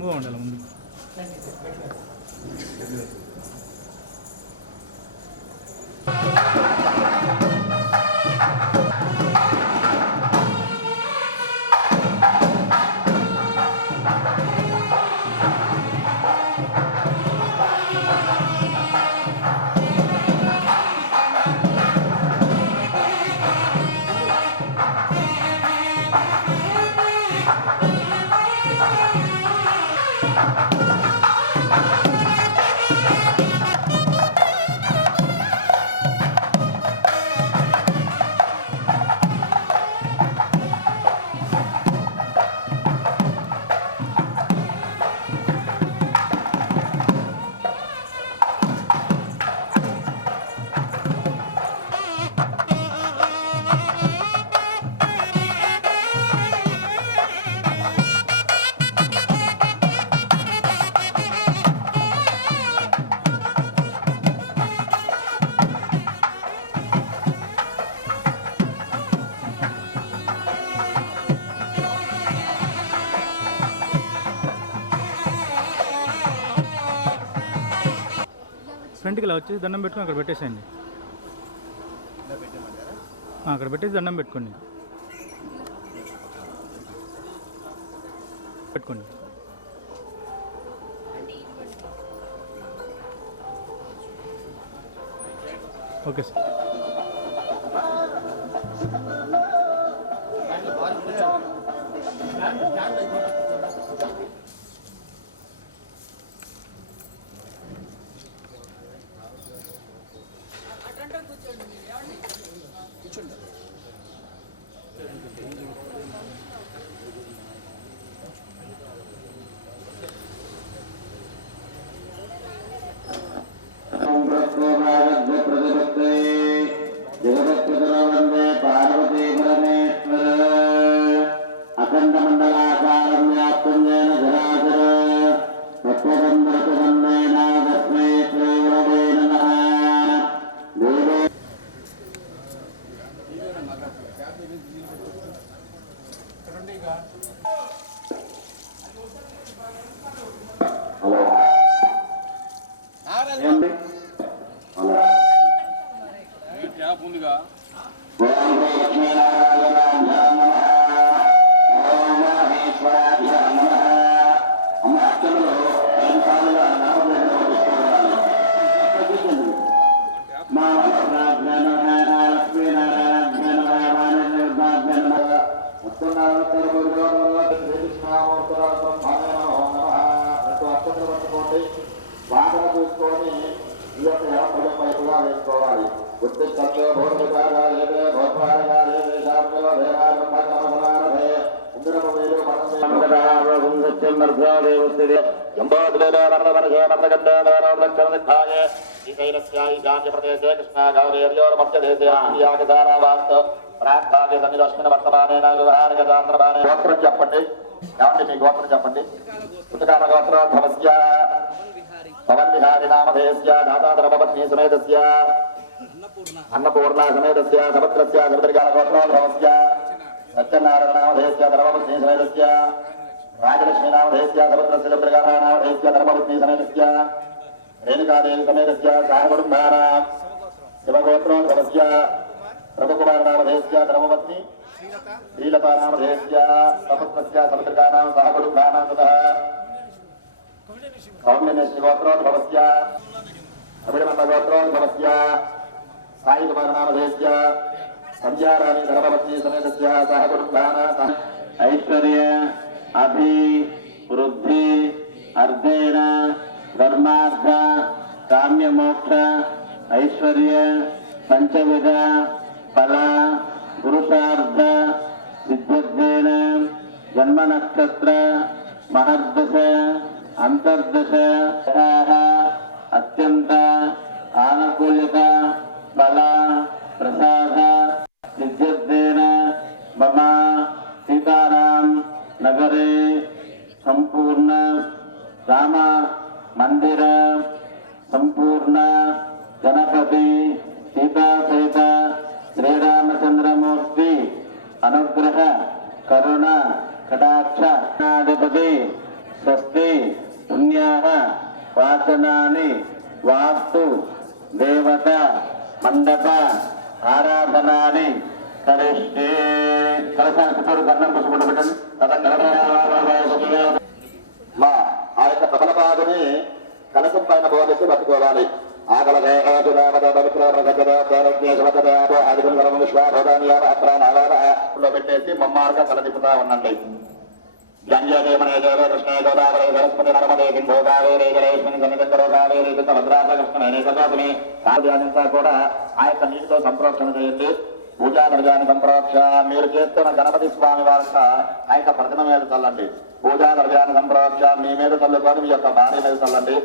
Move ఉండాలి ముందు. ఫ్రంట్కి ఇలా వచ్చేసి దండం పెట్టుకుని అక్కడ పెట్టేసేయండి. అక్కడ పెట్టేసి దండం పెట్టుకోండి. Okay sir. ముందుగా వాదన చూసుకొని ఈ యొక్క భుజం వైపుగా వేసుకోవాలి. ఉత్తిష్టో భూమిగా లేదే భోత్వాగా లేదే శాంతిలో దేవాలే ఇంద్రము వేలు ప్రదేశే కృష్ణ గౌరీర్యోర్మధ్యదేశే ప్రాంతాన్ని సన్నిదర్శన వర్తమానేన వ్యవహారికాంధ్రమానే గోత్రం చెప్పండి. ఏమండి మీ గోత్రం చెప్పండి. ఉత్తకాల గోత్రోద్భవస్య పవన్ విహారి నామధేయస్య దాతాధర్మపత్ని సమేతస్య అన్నపూర్ణ సమేతస్య సముద్రస్య సముద్రకాల గోత్రోద్భవస్య సత్యనారాయణ నామధేయస్య ధర్మపత్ని సమేతస్య రాజలక్ష్మీ నామధేయస్య సముద్రస్య సముద్రకాల నామధేయస్య ధర్మపత్ని సమేతస్య రేణుకాదేవి సమేతస్య సాహకుటుంబాన శివగోత్రోద్భవస్య ప్రభుకుమార నామధేయస్య ధర్మపత్ని శ్రీలతా నామధేయస్య సముద్రస్య సముద్రకానాం సాహకుటుంబానాం తతః కౌండిన్య గోత్రోద్భవస్య అభిమండ గోత్రోద్భవస్య సాయి కుమార నామధేయస్య సంధ్యారాణి ధర్మపత్ని సమేతస్య సహకుటుంబాన ఐశ్వర్య అభి వృద్ధి అర్ధేన ధర్మార్థ కామ్యమోక్ష ఐశ్వర్య పంచవిధ ఫల పురుషార్థ సిద్ధ్యేన జన్మ నక్షత్ర మహర్దశ అంతర్దశ అత్యంత ఆనుకూల్యత బల ప్రసాద సిద్ధ్యేన మమ సీతారాం నగరే సంపూర్ణ రామ మందిర సంపూర్ణ గణపతి సీతా సహిత శ్రీరామచంద్రమూర్తి అనుగ్రహ కరుణ కటాక్షాధిపతి స్వస్తి పుణ్యాః వాచనాని వాస్తు దేవత మండప ఆరాధనాని కరిష్టే. కలశానికి గన్నం పుసుకుంటూ పెట్టండి. మా ఆ యొక్క తమలపాకుని కలశం పైన బోధెత్తి పట్టుకోవాలి. పెట్టేసి మమ్మారుగా తలదిప్పుతా ఉండండి. గంజాదేమనే దేవ కృష్ణ గోదావరి సరస్వతి నర్మదే సింధు కావేరి జలేస్మిన్ సన్నిధికరో కావేరి భద్రాస కృష్ణ అనేకని అంతా కూడా ఆ యొక్క నీటితో సంప్రోక్షణ చేయండి. పూజా ద్రవ్యాన్ని సంప్రోక్ష. మీరు చేస్తున్న గణపతి స్వామి వారి ఆ యొక్క ప్రతిమ మీద చల్లండి. పూజా ద్రవ్యాన్ని సంప్రోక్ష మీ మీద చల్లుకొని మీ యొక్క భార్య మీద చల్లండి.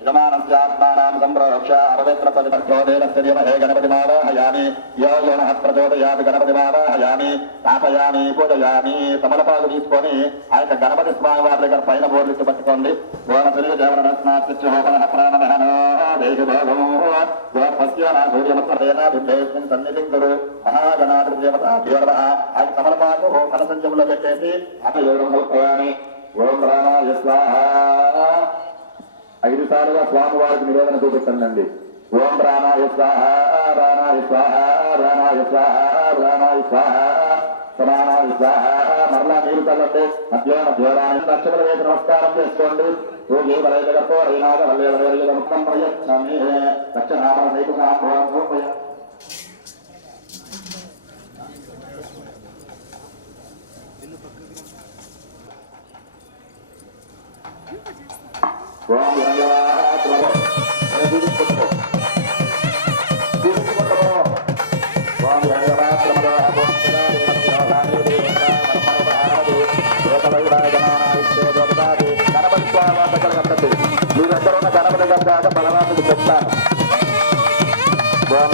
యజమానస్యాత్మానాం సంప్రోక్ష అపవిత్ర ప్రతిమహే గణపతి మావాహయామి యోన ప్రచోదయామి గణపతి మావాహయామి తాపయామి పూజయామి. తమలపాకు తీసుకొని ఆ యొక్క గణపతి స్వామి వారి దగ్గర పైన బోర్లిచ్చి పట్టుకోండి. సన్నిధిం గురు మహాగణాధి దేవత ఆ తమలపాకు కలసంచంలో పెట్టేసి అత యోగం సమర్పయామి. ఓం ప్రాణాయ స్వాహ 5 సార్లుగా స్వామివారికి నివేదన చూపిస్తుందండి. ఓం ప్రాణాయ స్వాహ ప్రాణాయ స్వాహ ప్రాణాయ స్వాహ ప్రాణాయ స్వాహ సమానాయ స్వాహ. మరలా నీరు చల్లండి. మధ్య మధ్యోరాన్ని నక్షత్ర వేసి నమస్కారం చేసుకోండి. రోజు బలైతగతో రైనాగ వల్లేదముఖం ప్రయత్నమే దక్షిణామ నైపుణాభోయ. ఓం గణపతి స్వామి దగ్గర కట్టండి. మీ దగ్గర ఉన్న గణపతి గంట బలవానికి చెప్తాను. ఓం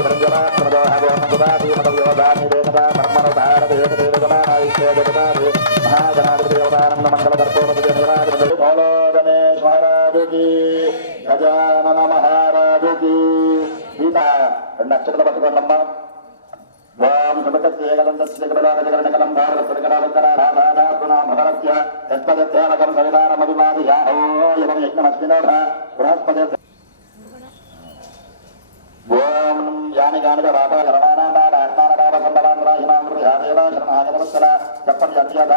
మహాగణాధిపతి మంగళ గణేష్ మహారాజుకి గజానన మహారాజుకి. సీత 2 అక్షరాలు పట్టుకోండమ్మా. ఓం సమకలం భారత బృహస్పతి. ఓం యాని గాని చెప్పండి. అత్యత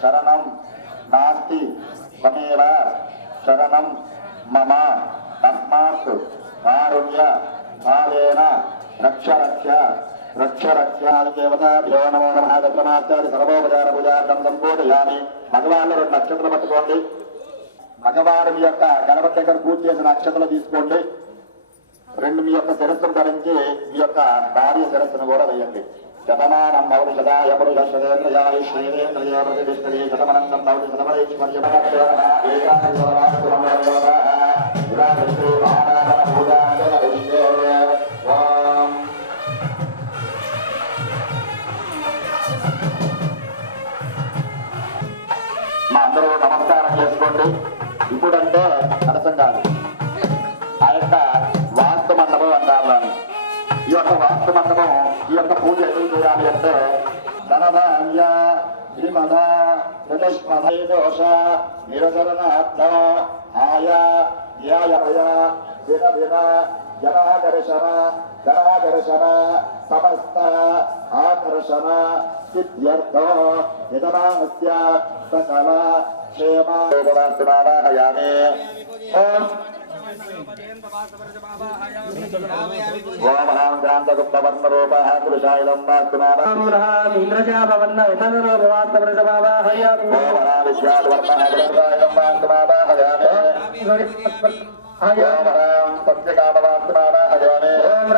శరణం నాస్తి మమేవ శరణం మమ తస్మాత్ కారుణ్య భావేన రక్ష రక్ష రక్ష రక్షాదేవతాభ్యో నమో నమః. దక్షిణాచార్య సర్వోపచార పూజార్థం సంబోధయామి. మగవాళ్ళు 2 నక్షత్రాలు పట్టుకోండి. మగవారు మీ యొక్క గణపతి దగ్గర పూజ చేసిన నక్షత్రాలు తీసుకోండి. 2 మీ యొక్క శిరస్సును ధరించి మీ యొక్క భార్య శిరస్సును కూడా వేయండి. శతమానం భవతి శతాయ పురుష శతేంద్రియాయ శ్రీరేంద్రియ ప్రతిష్ఠితే శతమనంతం భవతి శతమైశ్వర్య మా అందరూ నమస్కారం చేసుకోండి. ఇప్పుడంటే అర్థం కాదు. ఆ యొక్క వాస్తు మండపం అంటారు. ఈ యొక్క వాస్తు మండపం ఈ యొక్క పూజ ఎందుకు చేయాలి అంటే ధనధాన్య శ్రీమద దోష నిరసరణార్థ ఆయా ధ్యాయమయ దిన దిన జనాకర్షణ సమస్త ఆకర్షణ సిద్ధ్యర్థ యజమానస్య సకల క్షేమ హయామి. ఓం శాంతగుప్తవర్ణరూపః పురుషాయుధం ఇంద్రజాపవర్ణ విధనరూపవాస్తవృషభావాహయామి. ఓం విద్యావర్ణః పురుషాయుధం వాస్తవాహయామి. ఓం సత్యకామవాస్తవాహయామి. ఓం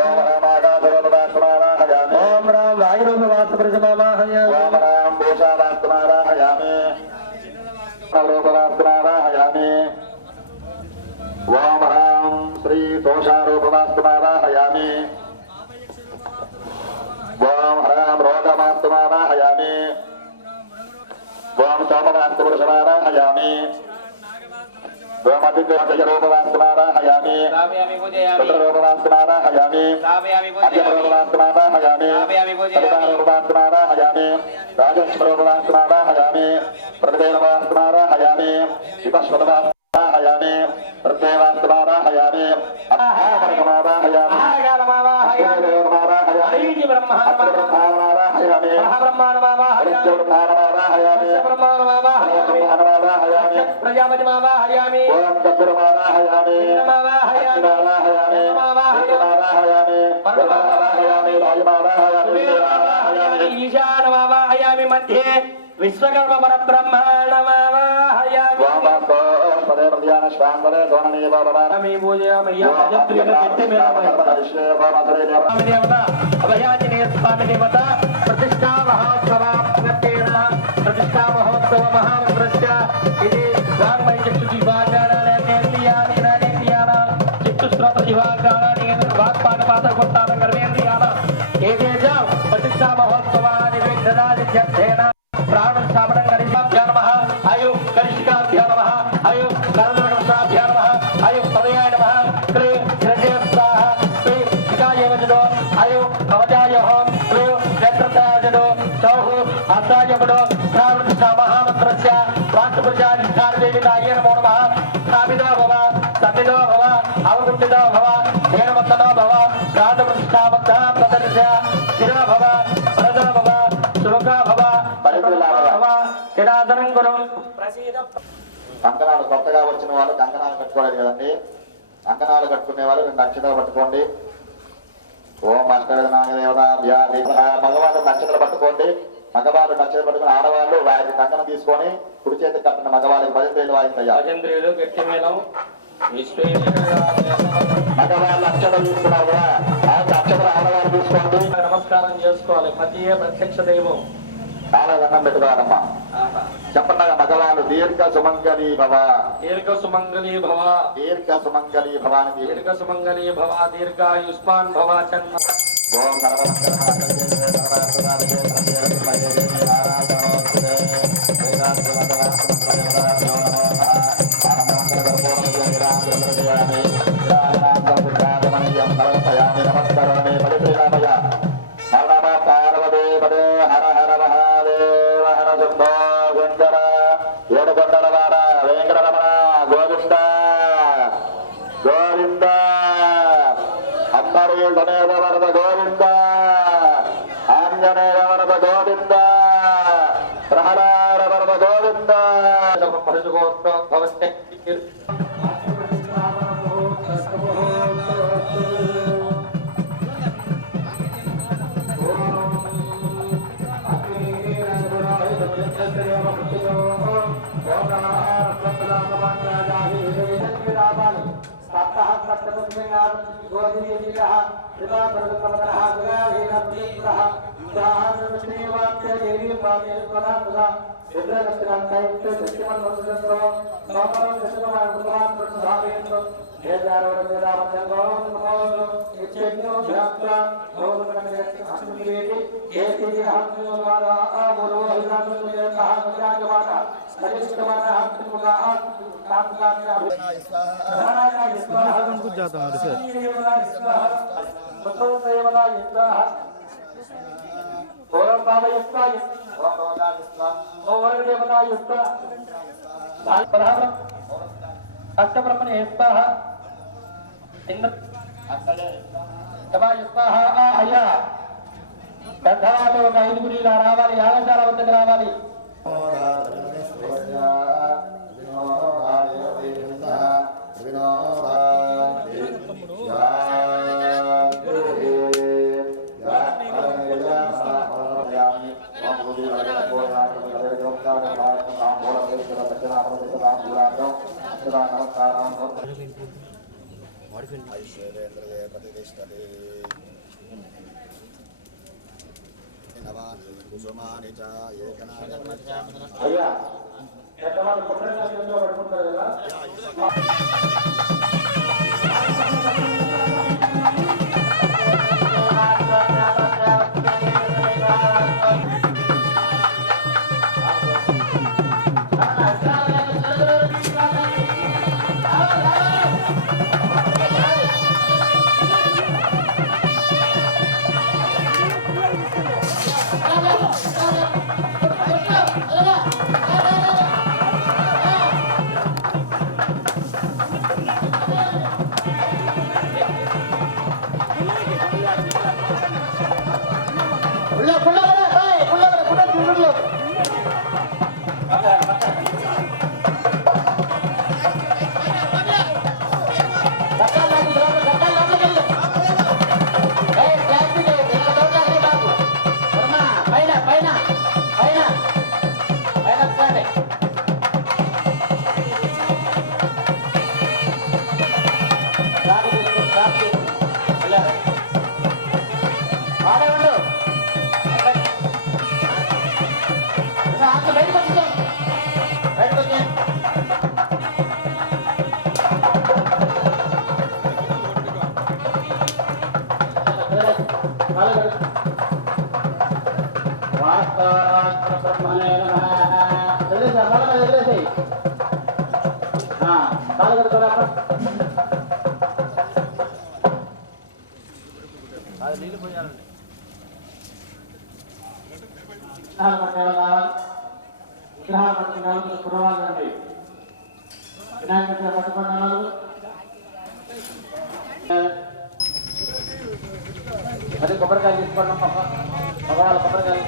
ఓం ఆకాశరూపవాస్తవాహయామి. ఓం వాయురూపవాస్తవృషభావాహయామి. ఓం భూషావాస్తవాహయామి. రూపవాస్తవాహయామి. ఓం హ్రాం శ్రీ దోషారూపవాస్తవాహయామి. ఓం హ్రాం రోగవాస్తవాహయామి. ఓం సోమవాస్తవృషభావాహయామి. गोमतिरूपवास्तुनाराहयामि स्थापयामि पूजयामि रुद्ररूपवास्तुनाराहयामि स्थापयामि पूजयामि अद्यरूपवास्तुनाराहयामि स्थापयामि पूजयामि रूपवास्तुनाराहयामि राजस्वरूपवास्तुनाराहयामि प्रतिदेववास्तुनाराहयामि विपश्वतवास्तुनाराहयामि प्रत्ययवास्तुनाराहयामि अहमरगमाराहयामि महागणमावाहयामि हरिः ब्रह्माणमावाहयामि ब्रह्माणमावाहयामि ब्रह्माणमाराहयामि ब्रह्माणमावाहयामि प्रजापतिमावाहयामि ओम तत्पुरमाराहयामि मावाहयामि माराहयामि माराहयामि माराहयामि माराहयामि ईशानमावाहयामि मध्ये विश्वकर्म परब्रह्माणमावाहयामि वामस्तो पदे प्रध्यान श्वांवरे दोननीय भगवान् पूजयामि देवता अभयाञ्जनेय स्वामी देवता प्रतिष्ठा महोत्सव प्रतिष्ठा महोत्सव महामन्त्रस्य इति वाङ्मय चक्षुजीवागाराणेन्द्रियाणां चक्षुस्रोतजीवागाराणि वाक्पादपादगोत्तानं कर्मेन्द्रियाणां एतेषां प्रतिष्ठा महोत्सवानि विघ्नदादित्यर्थेन प्राणस्थापनं करिष्याभ्यो नमः आयु करिष्काभ्यो नमः आयु कर्णकर्षाभ्यो नमः आयु पदयाय नमः क्री हृदय स्वाहा क्री शिकाय वजदो आयु कवचाय होम क्री नेत्रताय वजदो सौः हस्ताय वजदो प्राणस्थापनं महामन्त्रस्य वास्तुप्रजाधिष्ठानदेविताय नमो नमः स्थापितो भव सन्निधो भव अवकुण्ठितो भव हेमवन्दनो भव प्राणप्रतिष्ठाबद्धः प्रदर्श्य शिरो भव वरदो भव सुमुखो भव కిరాతనం గురు కంకణాలు కొత్తగా వచ్చిన వాళ్ళు కంకణాలు కట్టుకోలేదు కదండి. కంకణాలు కట్టుకునే వాళ్ళు 2 అక్షరాలు పట్టుకోండి. ఓం అష్టవిధనాగదేవతాభ్యాది. మగవాళ్ళు నక్షత్రాలు పట్టుకోండి. మగవాళ్ళు నక్షత్రాలు పట్టుకుని ఆడవాళ్ళు వారి కంకణం తీసుకొని కుడి చేతి కట్టిన మగవాళ్ళకి భజంత్రీలు వాయించయ్యా. భజంత్రీలు గట్టి మేళం మగవాళ్ళు అక్షరాలు తీసుకున్నారు కదా, ఆ అక్షరాలు ఆడవాళ్ళు తీసుకోండి. నమస్కారం చేసుకోవాలి. పతియే ప్రత్యక్ష దైవం. చాలా దండం పెట్టుకోవాలమ్మా. చెప్పండి మగవాళ్ళు దీర్ఘ సుమంగళీ భవ దీర్ఘ సుమంగళీ భవ దీర్ఘ సుమంగళీ భవానికి దీర్ఘ సుమంగళీ భవ దీర్ఘాయుష్మాన్ భవ చన్న ఓం నమస్కారాన్ని పరిశ్రీరామయ్య నమ పార్వదే పదే హర హర మహాదేవ హర శంభో శంకర ఏడుకొండలవాడ వెంకటరమణ గోవింద గోవింద అంబరీ గణేశ వరద గోవింద ఆంజనేయ వరద గోవింద ప్రహ్లాద వరద గోవింద कुछ जाता हूँ सर ओम बाबा युक्ता ओम वर्ग देवता युक्ता अष्टब्रह्मण युक्ताः इंद्र युक्ताः आया పెద్దవాళ్ళు ఒక 5 ఇలా రావాలి. యాగశాల వద్దకు రావాలి. అయ్యా పెద్దవాళ్ళు కుట్రగా పడుకుంటారు కదా. వదిలేసేయి కాలు కడుకోరా అది నీళ్ళు పోయాలండి విగ్రహాలు పట్టుకునే కురవాలండి వినాయక పట్టుకున్నారు అదే కొబ్బరికాయలు తీసుకోవడం మగవాళ్ళ కొబ్బరికాయలు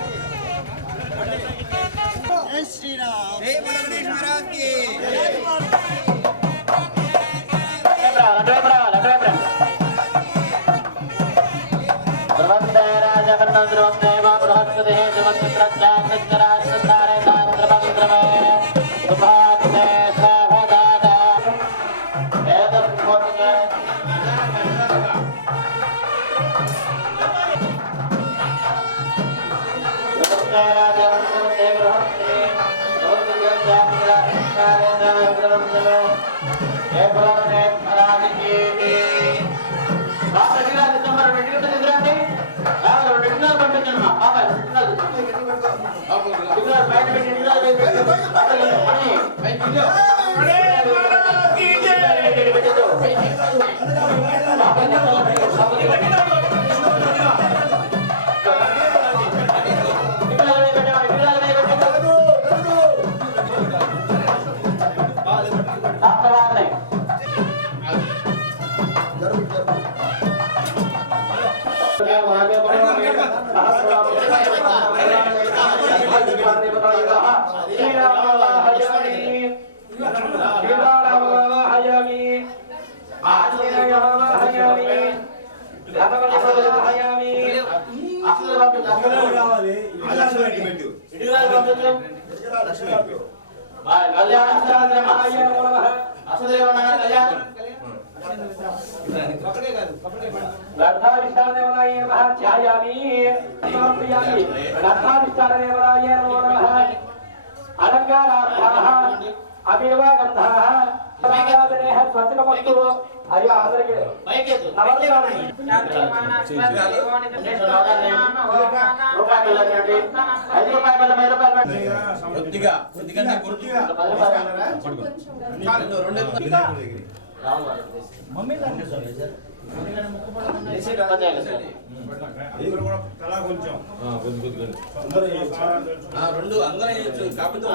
రెండు అందరూ కాకపోతే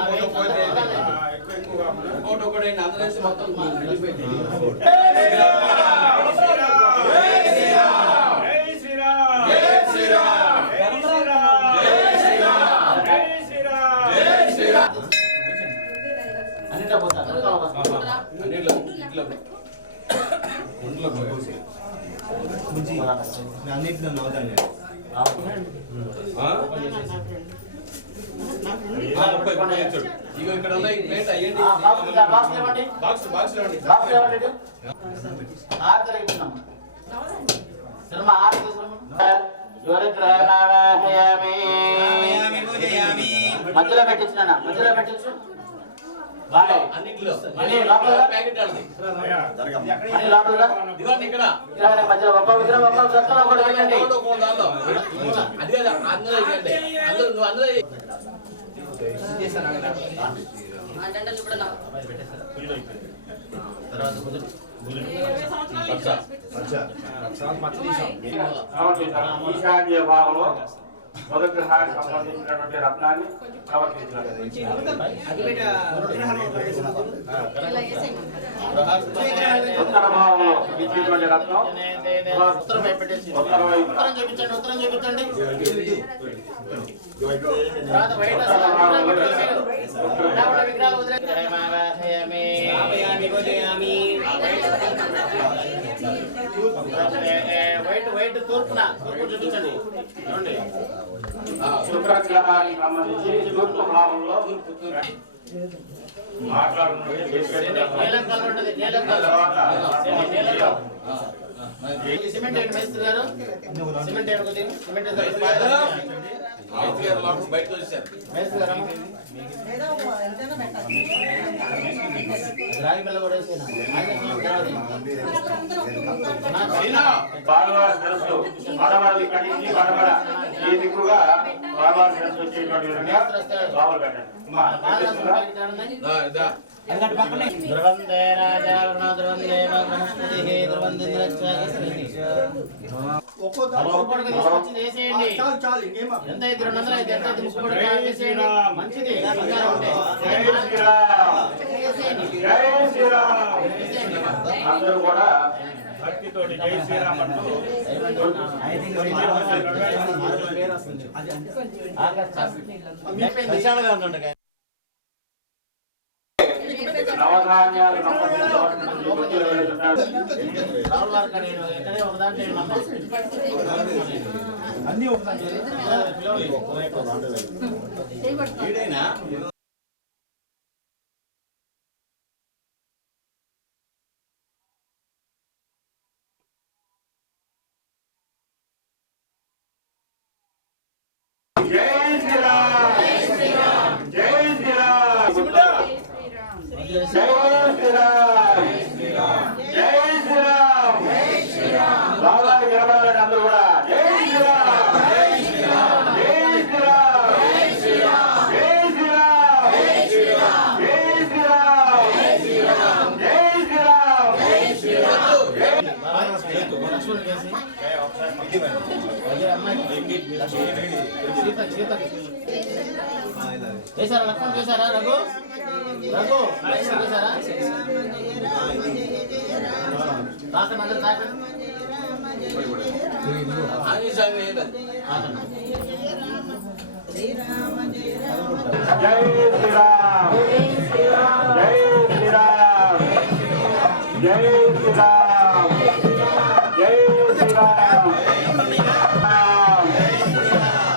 అందరూ మొత్తం అన్నింటిలో నవ్వుతాను ఇక్కడ ఉన్నాయి ప్లేట్ అయ్యండి మధ్యలో పెట్టించిన మధ్యలో పెట్టించు అన్నింటిలో ప్యాకెట్ ఇక్కడ మధ్యలో ఒక్క విగ్రహం ఒక్క సత్తులో కూడా వెళ్ళండి అది కదా అందరూ అందరూ నువ్వు అందరూ ఈశాన్య భాగంలో మొదటి గ్రహానికి సంబంధించినటువంటి రత్నాన్ని సమర్పించినది. ఉత్తర భాగంలో ఇచ్చేటువంటి రత్నం ఉత్తరం పెట్టేసి ఉత్తర వైపు ఉత్తరం చూపించండి ఉత్తరం చూపించండి విగ్రహాలు వైట్ వైట్ తూర్పున తూర్పు చూపించండి చూడండి శుక్ర గ్రహానికి సంబంధించి తూర్పు భాగంలో నీలం కలర్ ఉంటుంది నీలం కలర్ సిమెంట్ ఏంటి మేస్త్రి గారు సిమెంట్ ఏంటి కొద్దిగా సిమెంట్ బయట వచ్చారు మేస్త్రి గారు రాగి పిల్ల కూడా బాలవారి తెలుసు ఆడవారి ఇక్కడి నుంచి పడమర ఈ దిక్కుగా బాలవారి తెలుసు వచ్చేటువంటి విధంగా బావులు పెట్టండి. ధ్రువందే రాజావరణ ధ్రువందేవ బృహస్పతి ధ్రువందేంద్రచ్చేయండి. ఎంత 200 అయితే ఎంత వేసేయండి. మంచిది అందరూ కూడా భక్తితోటి జై శ్రీరామ్ అంటూ నవధాన్యాలు అన్ని చేశారా లక్ష్మణ్ చేశారా రఘు రఘు చేశారా జై శ్రీరామ్ జై శ్రీరామ్ జై శ్రీరామ్ జై శ్రీరామ్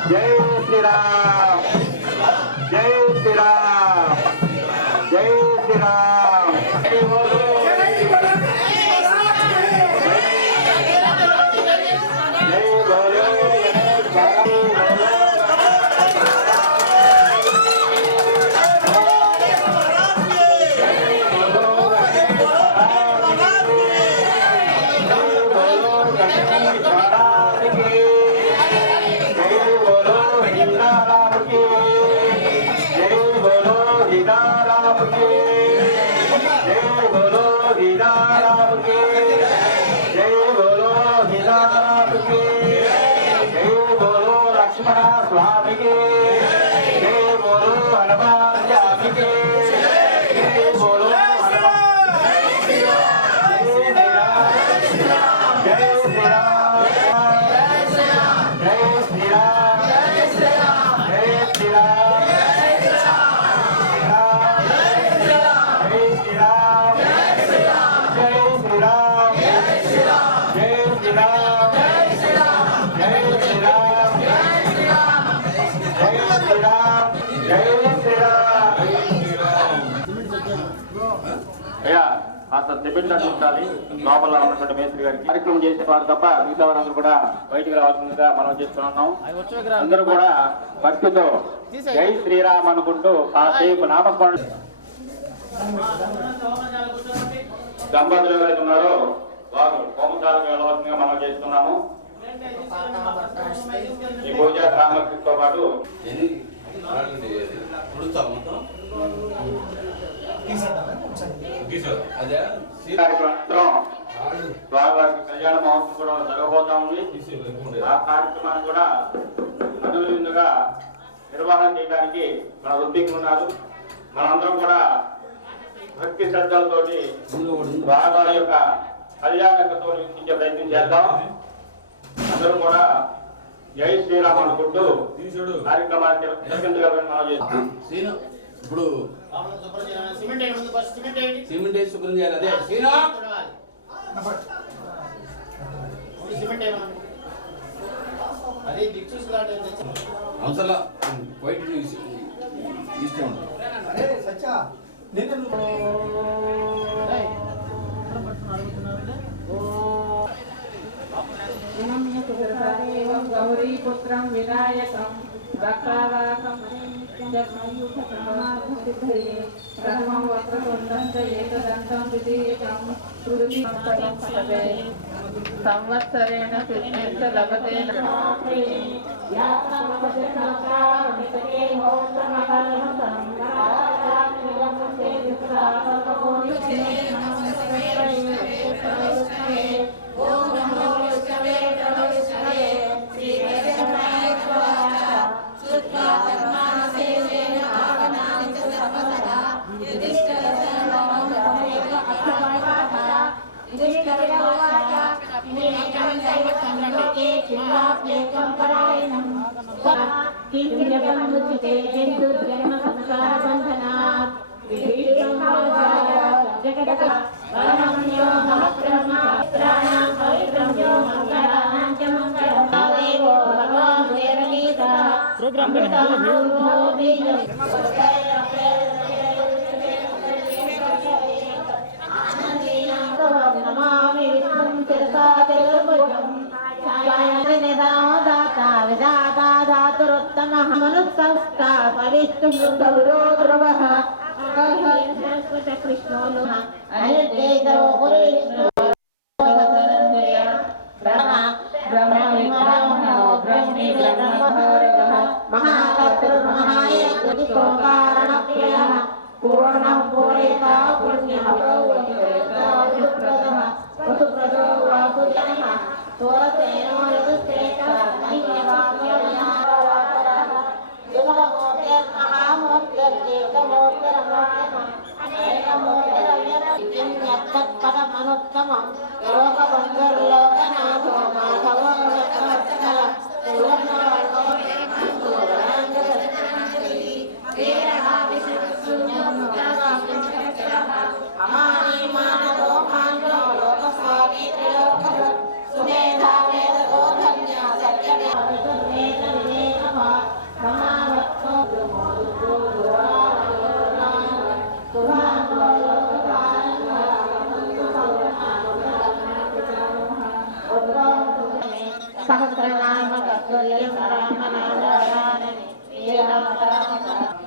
జై శ్రీరామ్ జై శ్రీరామ్ జై శ్రీరామ్ लक्ष्मण स्वामी के जय बोलो हनुमान स्वामी के जय बोलो हनुमान जय श्रीराम जय श्रीराम जय श्रीराम जय श्रीराम जय श्रीराम जय श्रीराम जय श्रीराम जय श्रीराम అయ్యా కాస్త సిమెంట్ అందించాలి లోపల ఉన్నటువంటి మేస్త్రి గారికి కార్యక్రమం చేసే వారు తప్ప మిగతా వారందరూ కూడా బయటికి రావాల్సిందిగా మనం చేస్తున్నాం. అందరూ కూడా భక్తితో జై శ్రీరామ్ అనుకుంటూ కాసేపు నామస్మరణ దంపతులు ఎవరైతే ఉన్నారో వారు హోమశాలకు వెళ్ళవలసిందిగా మనం చేస్తున్నాము. ఈ పూజా సామగ్రితో పాటు కార్యక్రమం స్వామివారికి కళ్యాణ మహోత్సవం కూడా జరగబోతా ఉంది. ఆ కార్యక్రమాన్ని కూడా అనువుగా నిర్వహణ చేయడానికి మన ఉద్యోగులు ఉన్నారు. మనందరం కూడా భక్తి శ్రద్ధలతోటి స్వామివారి యొక్క కళ్యాణతో వీక్షించే ప్రయత్నం చేద్దాం. అందరూ కూడా జై శ్రీరామ్ అనుకుంటూ కార్యక్రమాన్ని నిర్వహించగలరని మనం చేస్తాం. ఇప్పుడు సిమెంట్ సిమెంట్ వేసి శుభ్రం చేయాలి. అదే శ్రీరామ్ సిమెంట్ అదే దిక్చూసి అవసరం వైట్ ఇష్టం గౌరీ పుత్రం వినాయకం భక్తావాకం प्रथमं वक्रतुण्डं च एकदन्तं द्वितीयं संवत्सरेण सिद्धिश्च लभते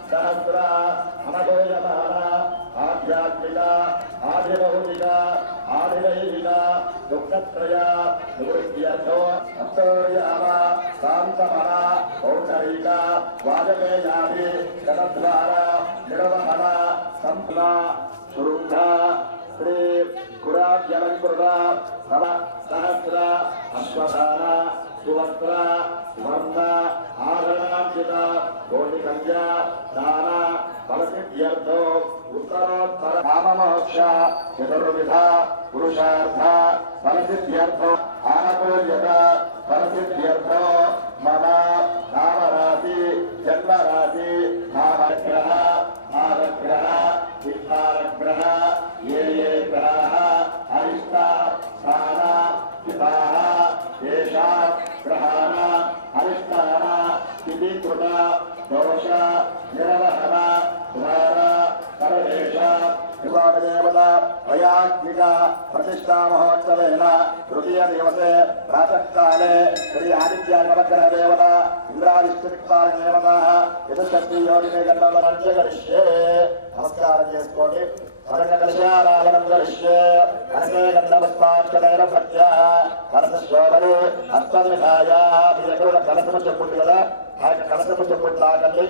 सहस्र अनगोयमान आध्यात्मिक आदिभौतिक आदिदैविक दुःखत्रय निवृत्त्यर्थो अस्तोर्याम शान्तमन पौषरिक वाजपेयादि जगद्वार निर्वहन संपन्न सुरुद्ध श्री कुराद्यलङ्कृत नव सहस्र अश्वधान सुवस्त्र सुवर्ण आभरणार्जित कोटिकन्या दान फलसिद्ध्यर्थो उत्तरोत्तर काममोक्ष चतुर्विध पुरुषार्थ फलसिद्ध्यर्थो आनतोर्यत फलसिद्ध्यर्थो मम नामराशि जन्मराशि नामग्रह नामग्रह विद्वारग्रह ये ये ग्रहाः अरिष्टा स्थान पिताः येषा ग्रहाण अरिष्टान स्थितीकृत दोष निर्वहन सुधार सर्वेश देवता वयाज्ञिक प्रतिष्ठा महोत्सवेन तृतीय दिवसे प्रातःकाले श्री आदित्य नवग्रह देवता इंद्रादिष्टदिक्पाल देवताः यथशक्ति योगिने गन्धर्वराज्य करिष्ये नमस्कारं చేసుకోండి కలశారాధనం కరిష్యే కనకే గంధపుష్పాక్షతైర ప్రత్య కలశోభని హస్తవిధాయ మీ దగ్గర కలశము చెప్పుంది కదా ఆ కలశము చెప్పుంది లాగండి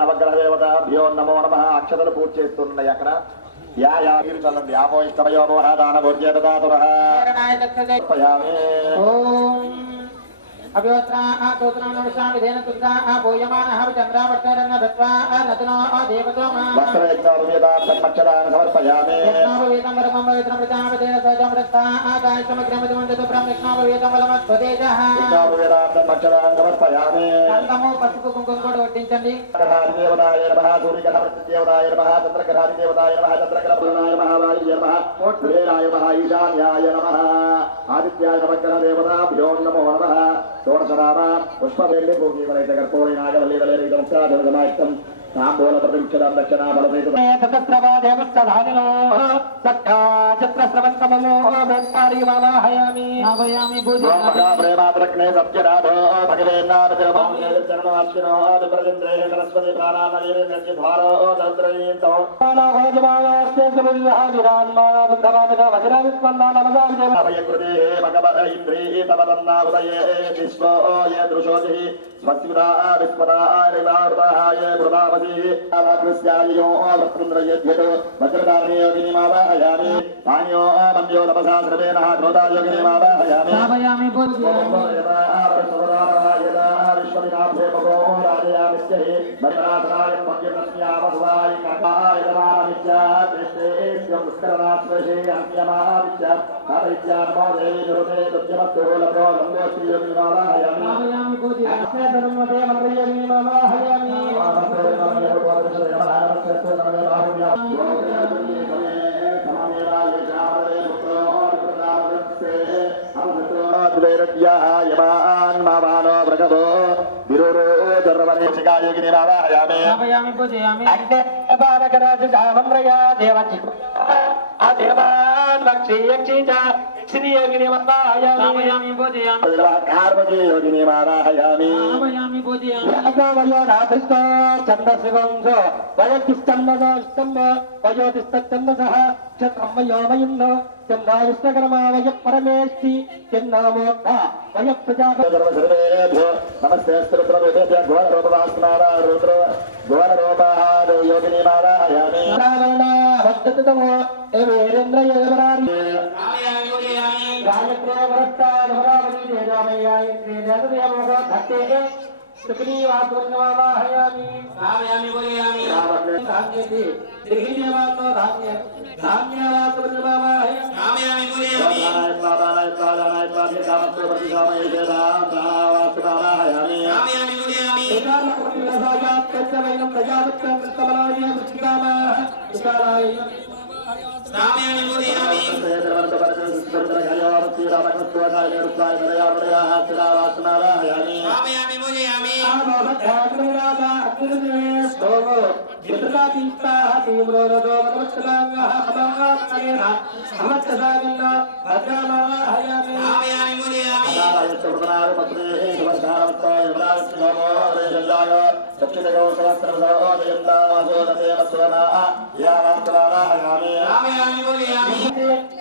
నవగ్రహదేవతాభ్యో నమో నమః. అక్షతలు పూజ చేస్తున్నాయి అక్కడ. యా యా మీరు చల్లండి. యాపో ఇష్టమయో మోహ దాన భోజ్యేదాతురః. अभिवस्त्राः तोत्रानुष्ठाविधेन तुलसाः पूयमानः चन्द्रावर्तरन्न दत्त्वा रत्नो देवतोमा वस्त्रयज्ञोपवेदार्थमक्षरान् समर्पयामि यज्ञोपवेदं वरमं पवित्रं प्रजापतेन सजं रक्ताः कायसमग्रमतिमण्डतो ब्रह्मयज्ञोपवेदं वलमस्वतेजः यज्ञोपवेदार्थमक्षरान् समर्पयामि गन्धము పసుపు కుంకుమ కూడా వడ్డించండి देवताय नमः सूर्यग्रहदेवताय नमः चन्द्रग्रहदेवताय नमः चन्द्रग्रहपूर्णाय नमः वायुवे नमः सूर्याय नमः ईशान्याय नमः आदित्याय नवग्रहदेवताभ्यो नमो नमः षोडशनाम पुष्पवेल्लि भूमिवलयजगर्पोणि नागवल्लिवलयगंसाधनसमायुक्तं ताम्बूलप्रतिक्षदां दक्षिणा बलवेतु सतस्रवादेवस्तधानिनो सत्काचत्रस्रवन्तमो वेत्पारिवाहयामि भावयामि भूमका प्रेमात्रग्ने सत्यराधो भगवेन्नामचरणो आदिप्रजन्द्रे सरस्वती प्राणामलीरे नृत्यध्वारो दौत्रयीन्तो वज्राविस्पन्नानमदाविदेव भगवत इन्द्री तवदन्ना उदये विश्वो ये दृशोतिः स्वस्मिता विस्मदाय प्रदामति आवाकृस्यायो वक्रन्द्रयेभ्यतो वज्रधारणे योगिनीमावाहयामि पाण्यो मन्यो तपसा सर्वेणः क्रोधा योगिनीमावाहयामि भावयामि विश्वविनाथे भगो राजयामित्यहि भद्रासनाय भग्यतस्यामसुवाय कर्ताय नमामित्यादेशेभ्यमुत्करणाश्वशे अन्यमामित्य हरैत्यानमो देवी दुरुते दुर्जमस्तु लभो लम्बो श्रीयोगिनीमावाहयामि भावयामि पूजि धर्मते मन्त्रयोगिनीमावाहयामि यमान् मामानो भृगवो विरोरो दर्वनेशिकायोगिनीमावाहयामि भावयामि पूजयामि अग्ने बालकराजकामन्द्रया देवति आदेवान् वक्षे यक्षिच श्रीयोगिनीमावाहयामि पूजयामि कार्मजे योगिनीमावाहयामि भावयामि पूजयामि अगवयो नादृष्टो छन्दस्सुगंसो वयतिस्तन्नदस्तम्भ वयोतिस्तन्दसः क्षत्रमयोमयिन्नो चन्द्राविष्णकर्मावय परमेष्टि चिन्नामोक्ता वय प्रजापति नमस्ते स्त्रोत्ररूपेभ्यः घोररूपवास्नारा रुद्र घोररूपाः योगिनीमावाहयामि रावणा भक्ततमो एवेरेन्द्र यजमानि गायत्रे वरस्ता यमरावती देवामयाय देवदेवो धत्ते सुग्रीवासुरमावाहयामि भावयामि बोलयामि धान्यति दिहिदेवानो धान्य धान्यवासुरमावाहयामि भावयामि बोलयामि भावयामि भावयामि बोलयामि एकामप्रतिलसायात् कच्चवैनं प्रजापत्यं कृष्णमलाय वृक्षिकामाः विशालाय भावयामि बोलयामि भावयामि बोलयामि आमोहध्यात्मराजा अग्निदेवे स्तोमो जितकातीस्ताः तीव्रोरदो मनवत्सलाङ्गः अमाहात्मनेन अमत्तसागिन्ना भद्रामावाहयामि भावयामि बोलयामि भावयामि बोलयामि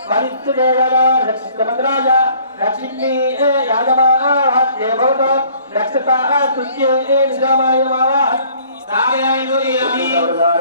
परिच्छदेवया रक्षितमन्द्राय रक्षिण्ये याजमाहात्ये भवतो रक्षिताः तुल्ये निजामाय मावाहयामि भावयामि बोलयामि भावयामि बोलयामि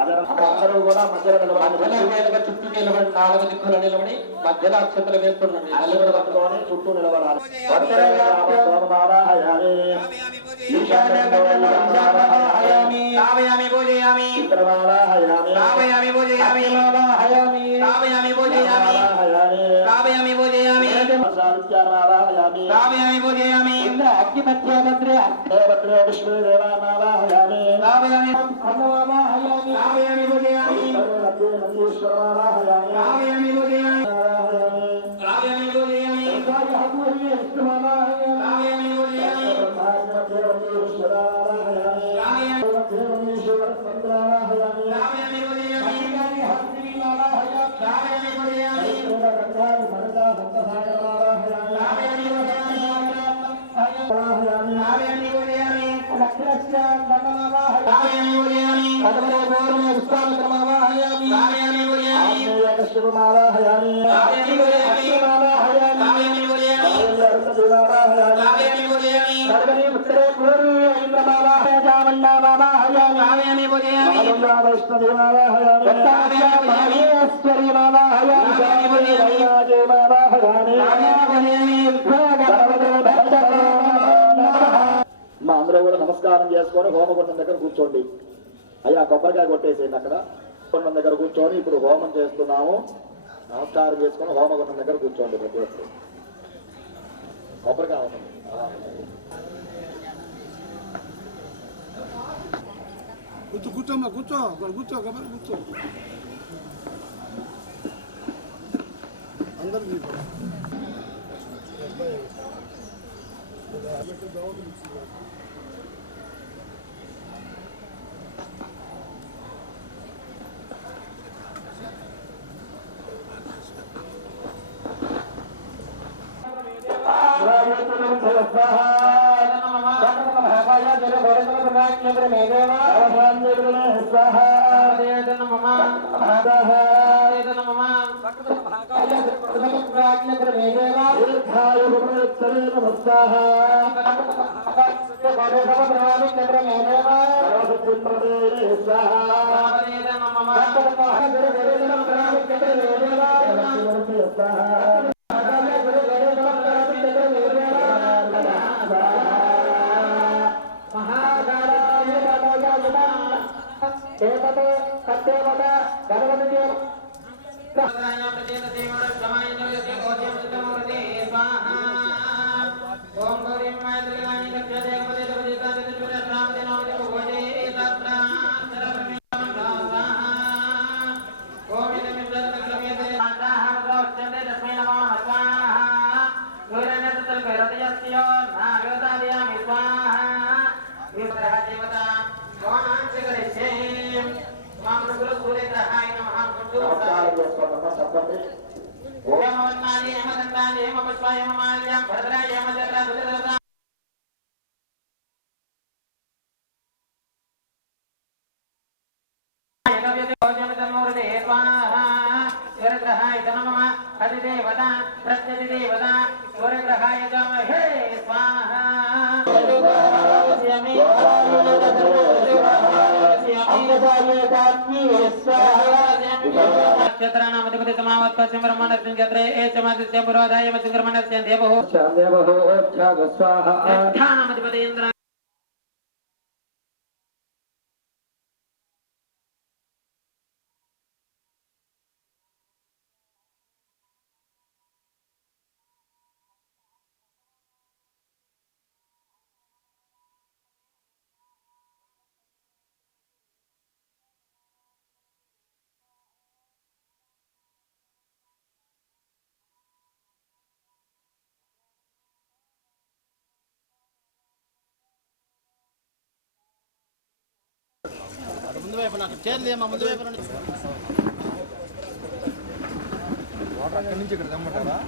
अदर అందరూ కూడా మధ్యలో నిలబడి చుట్టూ నిలబడి 4 దిక్కులు నిలబడి మధ్యలో అక్షంతలు వేస్తుండండి. మళ్ళీ కూడా పట్టుకొని చుట్టూ నిలబడాలి. మా అందరూ కూడా నమస్కారం చేసుకొని హోమగుండం దగ్గర కూర్చోండి. అయ్యా కొబ్బరికాయ కొట్టేసేయండి. అక్కడ గుండం దగ్గర కూర్చొని ఇప్పుడు హోమం చేస్తున్నాము. నమస్కారం చేసుకొని హోమగుండం దగ్గర కూర్చోండి. ప్రతి ఒక్కరు కొబ్బరికాయ కూర్చోమ్మా, కూర్చో కూర్చో కూర్చో అందరికి ముందు వైపు నాకు చేరలేమా ముందు వైపు వాటర్ అక్కడి నుంచి ఇక్కడ తెమ్మంటారా?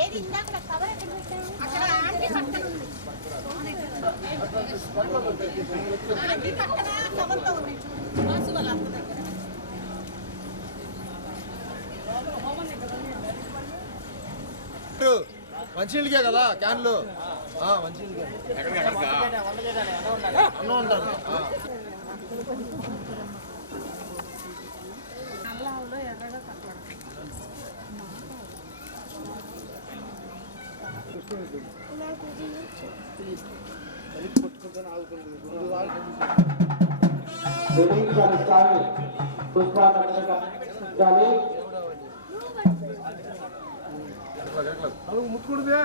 ఏది ఇందాక కవర్ ఎక్కడ పెట్టాను? అక్కడ ఆంటీ పక్కన ఉంది. ఆంటీ పక్కన వాటర్ మంచినీళ్ళకే కదా క్యాన్లు మంచినీళ్ళకే అన్నం ఉంటారు. ముట్టుకుంటే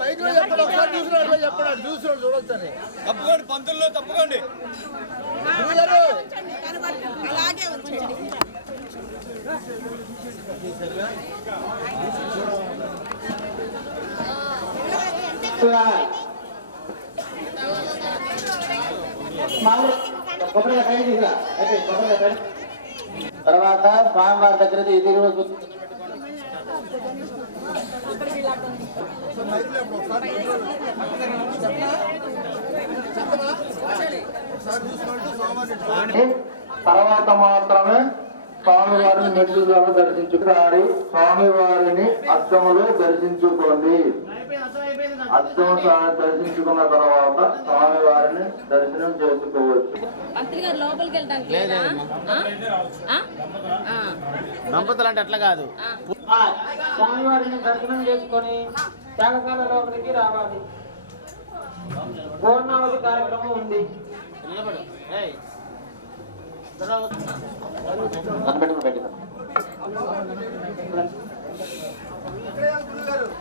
బైక్ లో చెప్పండి, ఒకసారి చూసినట్టు చెప్పండి, చూసినట్టు చూడొచ్చని. తప్పకోండి, పంతుల్లో తప్పకోండి. అలాగే ఉంచండి. తర్వాత స్వామివారి దగ్గర ఎదురు తర్వాత మాత్రమే స్వామివారిని మెట్లుగా దర్శించుకుని స్వామివారిని అద్దములో దర్శించుకోండి. అద్దం దర్శించుకున్న తర్వాత స్వామివారిని దర్శనం చేసుకోవచ్చు. దంపతులు అంటే అట్లా కాదు, స్వామివారిని దర్శనం చేసుకొని త్యాగశాల లోపలికి రావాలి. పూర్ణావతి కార్యక్రమం ఉంది.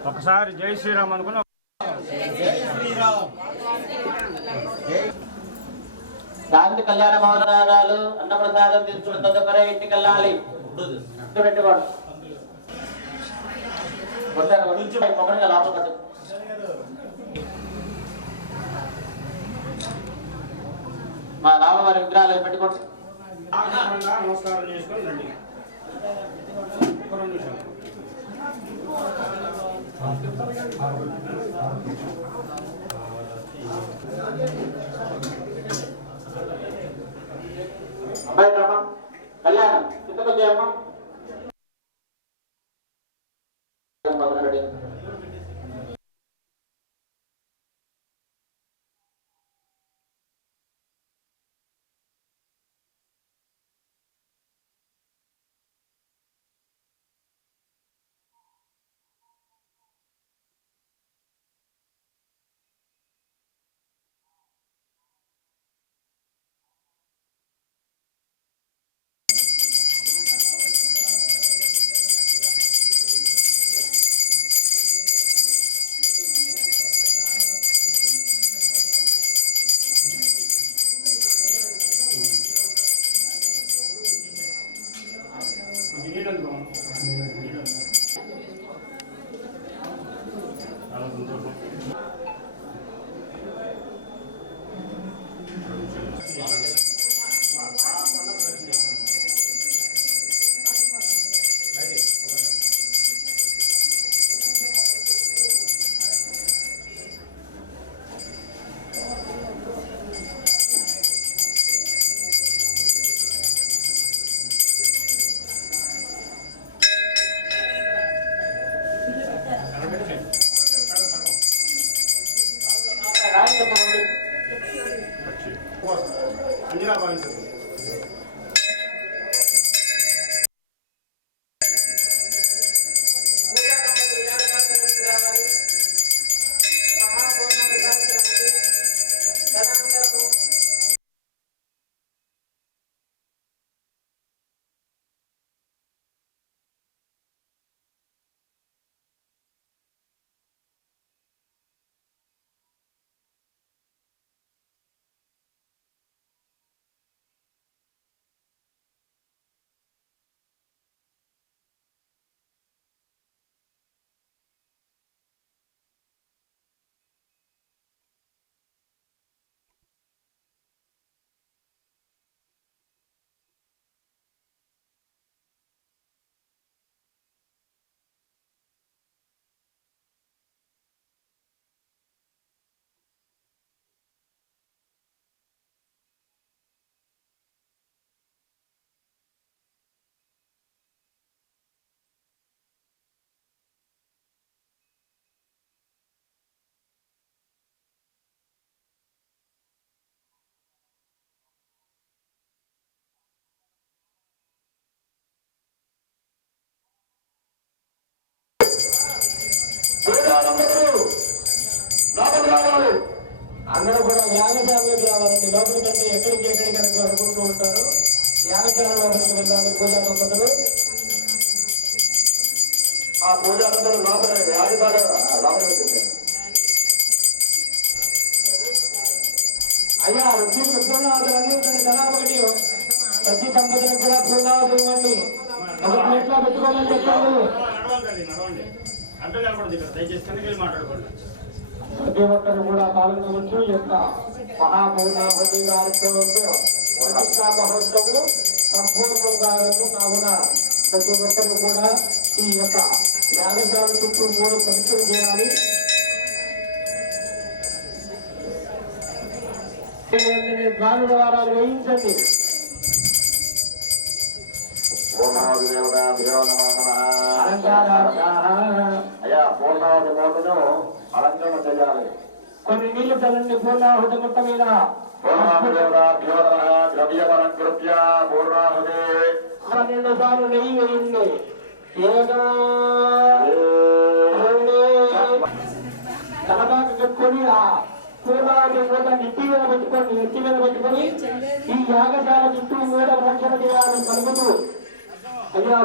ఒకసారి జై శ్రీరామ్ అనుకుని శాంతి కళ్యాణ మహోత్సవాలు అన్నప్రసాదం తీసుకున్న తదుపరి ఇంటికి వెళ్ళాలి. పెట్టుకోండి లోపల పట్టు. మా రామవారి విగ్రహాలు పెట్టుకోండి. నమస్కారం చేసుకొని రండి. అబ్బాయి రామా కళ్యాణ్ చిత్తపతి చేయమ్మా అంజనా భావించదు అందరూ కూడా యాగశాలలోకి రావాలండి. లోపలికి అంటే ఎక్కడికి అనుకుంటూ ఉంటారు. యాగశాల లోపలికి వెళ్ళాలి పూజా దంపతులు. ఆ పూజా దంపతులు లోపల యాగశాల లోపల వచ్చింది. అయ్యా రుచికి పూర్ణావతులు అందించండి. జనాభాటి ప్రతి దంపతులకు కూడా పూర్ణావతులు ఇవ్వండి. ఒక ప్లేట్లో పెట్టుకోమని చెప్పారు. నడవండి అంటే నిలబడదు ఇక్కడ దయచేసి కిందకి వెళ్ళి మాట్లాడుకోండి. ప్రతి ఒక్కరు కూడా పాల్గొనవచ్చు. ఈ యొక్క మహాపూర్ణావతి కార్యక్రమంలో ప్రతిష్టా మహోత్సవం సంపూర్ణంగా కావున ప్రతి ఒక్కరు కూడా ఈ యొక్క యాగశాల చుట్టూ 3 ప్రదక్షిణలు చేయాలి. గాలి ద్వారాలు వేయించండి. అయ్యా పూర్ణావతి మూటను అలంకరణ చేయాలి. కొన్ని నీళ్లు చల్లండి పూర్ణాహుతి ముట్ట మీద. ద్రవ్యమలంకృత్య పూర్ణాహుతి 12 సార్లు నెయ్యి వేయండి. తలబాటు కట్టుకొని ఆ పూర్ణాహుతి మూట నెత్తి మీద పెట్టుకొని ఈ యాగశాల చుట్టూ మూడ రక్షణ చేయాలని కలుగుతూ అయ్యా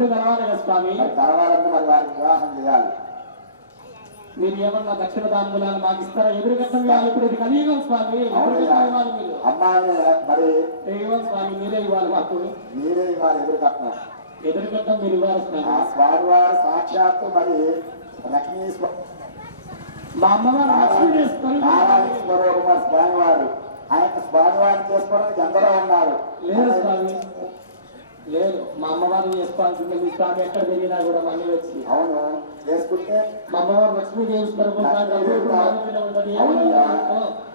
రెండు కలవాలి కదా స్వామి. మరి కలవాలంటే మరి వారికి వివాహం చేయాలి. మీరు ఏమన్నా దక్షిణ దానులు మాకు ఇస్తారా? ఎదురు కట్టం ఇవ్వాలి. ఇప్పుడు ఇది కలియుగం స్వామి, ఎదురు కట్టం ఇవ్వాలి. మీరు అమ్మాయిని మరి ఇవ్వాలి స్వామి, మీరే ఇవ్వాలి. మాకు మీరే ఇవ్వాలి ఎదురు కట్నం. ఎదురు కట్టం మీరు ఇవ్వాలి ఆ స్వామి. స్వామివారు సాక్షాత్తు మరి లక్ష్మీ మా అమ్మవారు లక్ష్మీ నారాయణ స్వరూపం స్వామివారు. ఆయన స్వామివారిని చేసుకోవడానికి ఎందరో ఉన్నారు. లేదు స్వామి, లేదు. మా అమ్మవారు చేసుకోవాల్సింది. మీ స్వామి ఎక్కడ తిరిగినా కూడా మళ్ళీ వచ్చి అవును చేసుకుంటే మా అమ్మవారు లక్ష్మీదేవి స్వరూపం ఉంటుంది.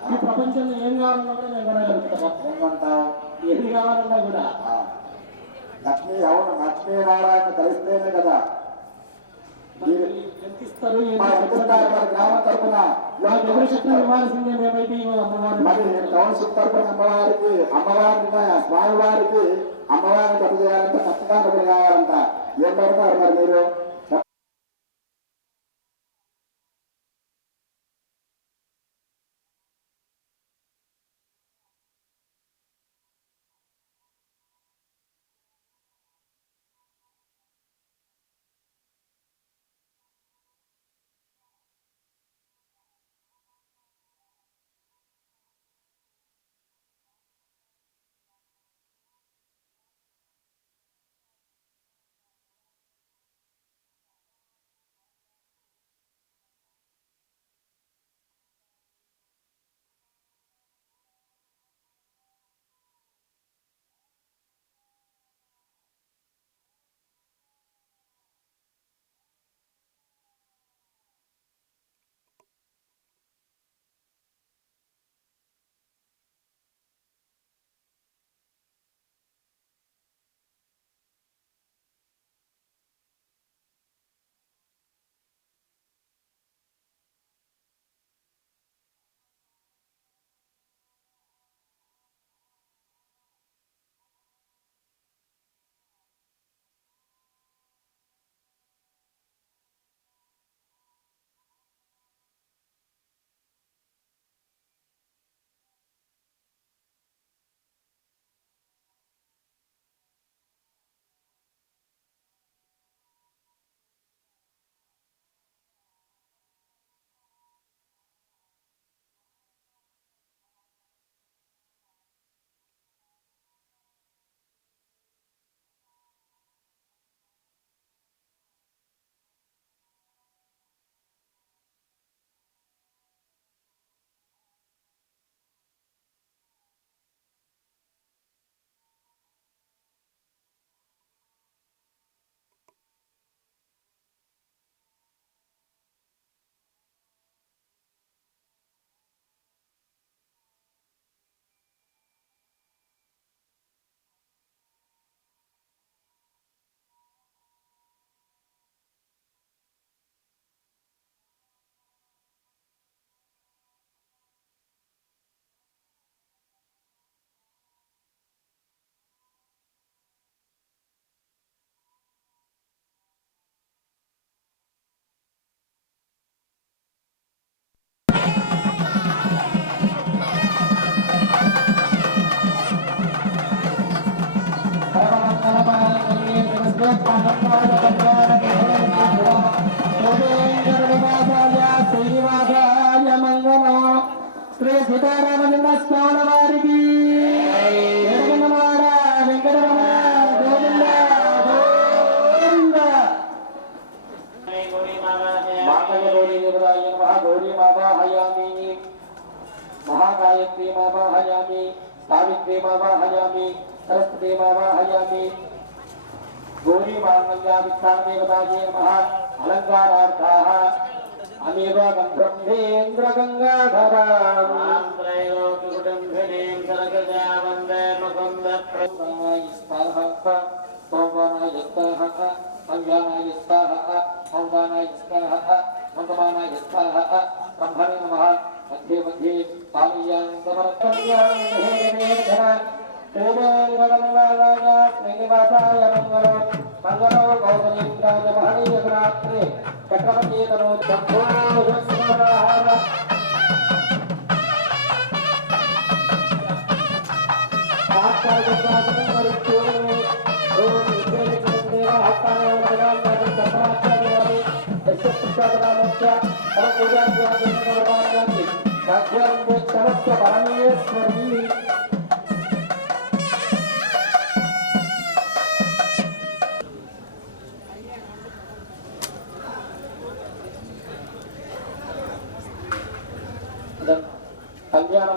ఈ ప్రపంచంలో ఏం కావాలన్నా కూడా మేము కొనగలుగుతాం. ఏమంటాం? ఏది కావాలన్నా కూడా లక్ష్మీ అవును లక్ష్మీనారాయణ కలిస్తేనే కదా ఎంత ఇస్తారు? మా చెప్తున్నారు మరి గ్రామం తరఫున ఎవరి శక్తులు ఇవ్వాల్సిందే. మేమైతే అమ్మవారు మరి టౌన్షిప్ తరఫున అమ్మవారికి స్వామివారికి అమ్మవారిని డబ్బు చేయాలంటే ఖచ్చితంగా డబ్బులు కావాలంట. ఏం పెడతారు మరి మీరు? శ్రీ సీతారామచంద్ర స్వామి వారికి వెంకటరమణ గోవింద గోవింద. గౌరీ మావాహయామి, మహాగాయత్రీ మావాహయామి, సావిత్రీ మావాహయామి, సరస్వతీ మావాహయామి. గౌరీ మాంగళ్యాభిష్టాదేవతాయే నమః. అలంకారార్థాః అమేవ బ్రహ్మేంద్ర గంగాధరాం త్రైలోక్యకుటుంబినీం సరసజా వందే ముకుంద ప్రసన్నాయ స్వాహ సోమవానాయ స్వాహ అవ్యానాయ స్వాహ ఔదానాయ స్వాహ మంగమానాయ స్వాహ బ్రహ్మణే నమః. మధ్యే మధ్యే పానీయాం సమర్పయామి. శ్రీనివాసాయ మంగళ మంగళో గౌతమేంద్రాయ మహనీయ రాత్రి చక్రవర్తీతనో హస్తాయ కళ్యాణం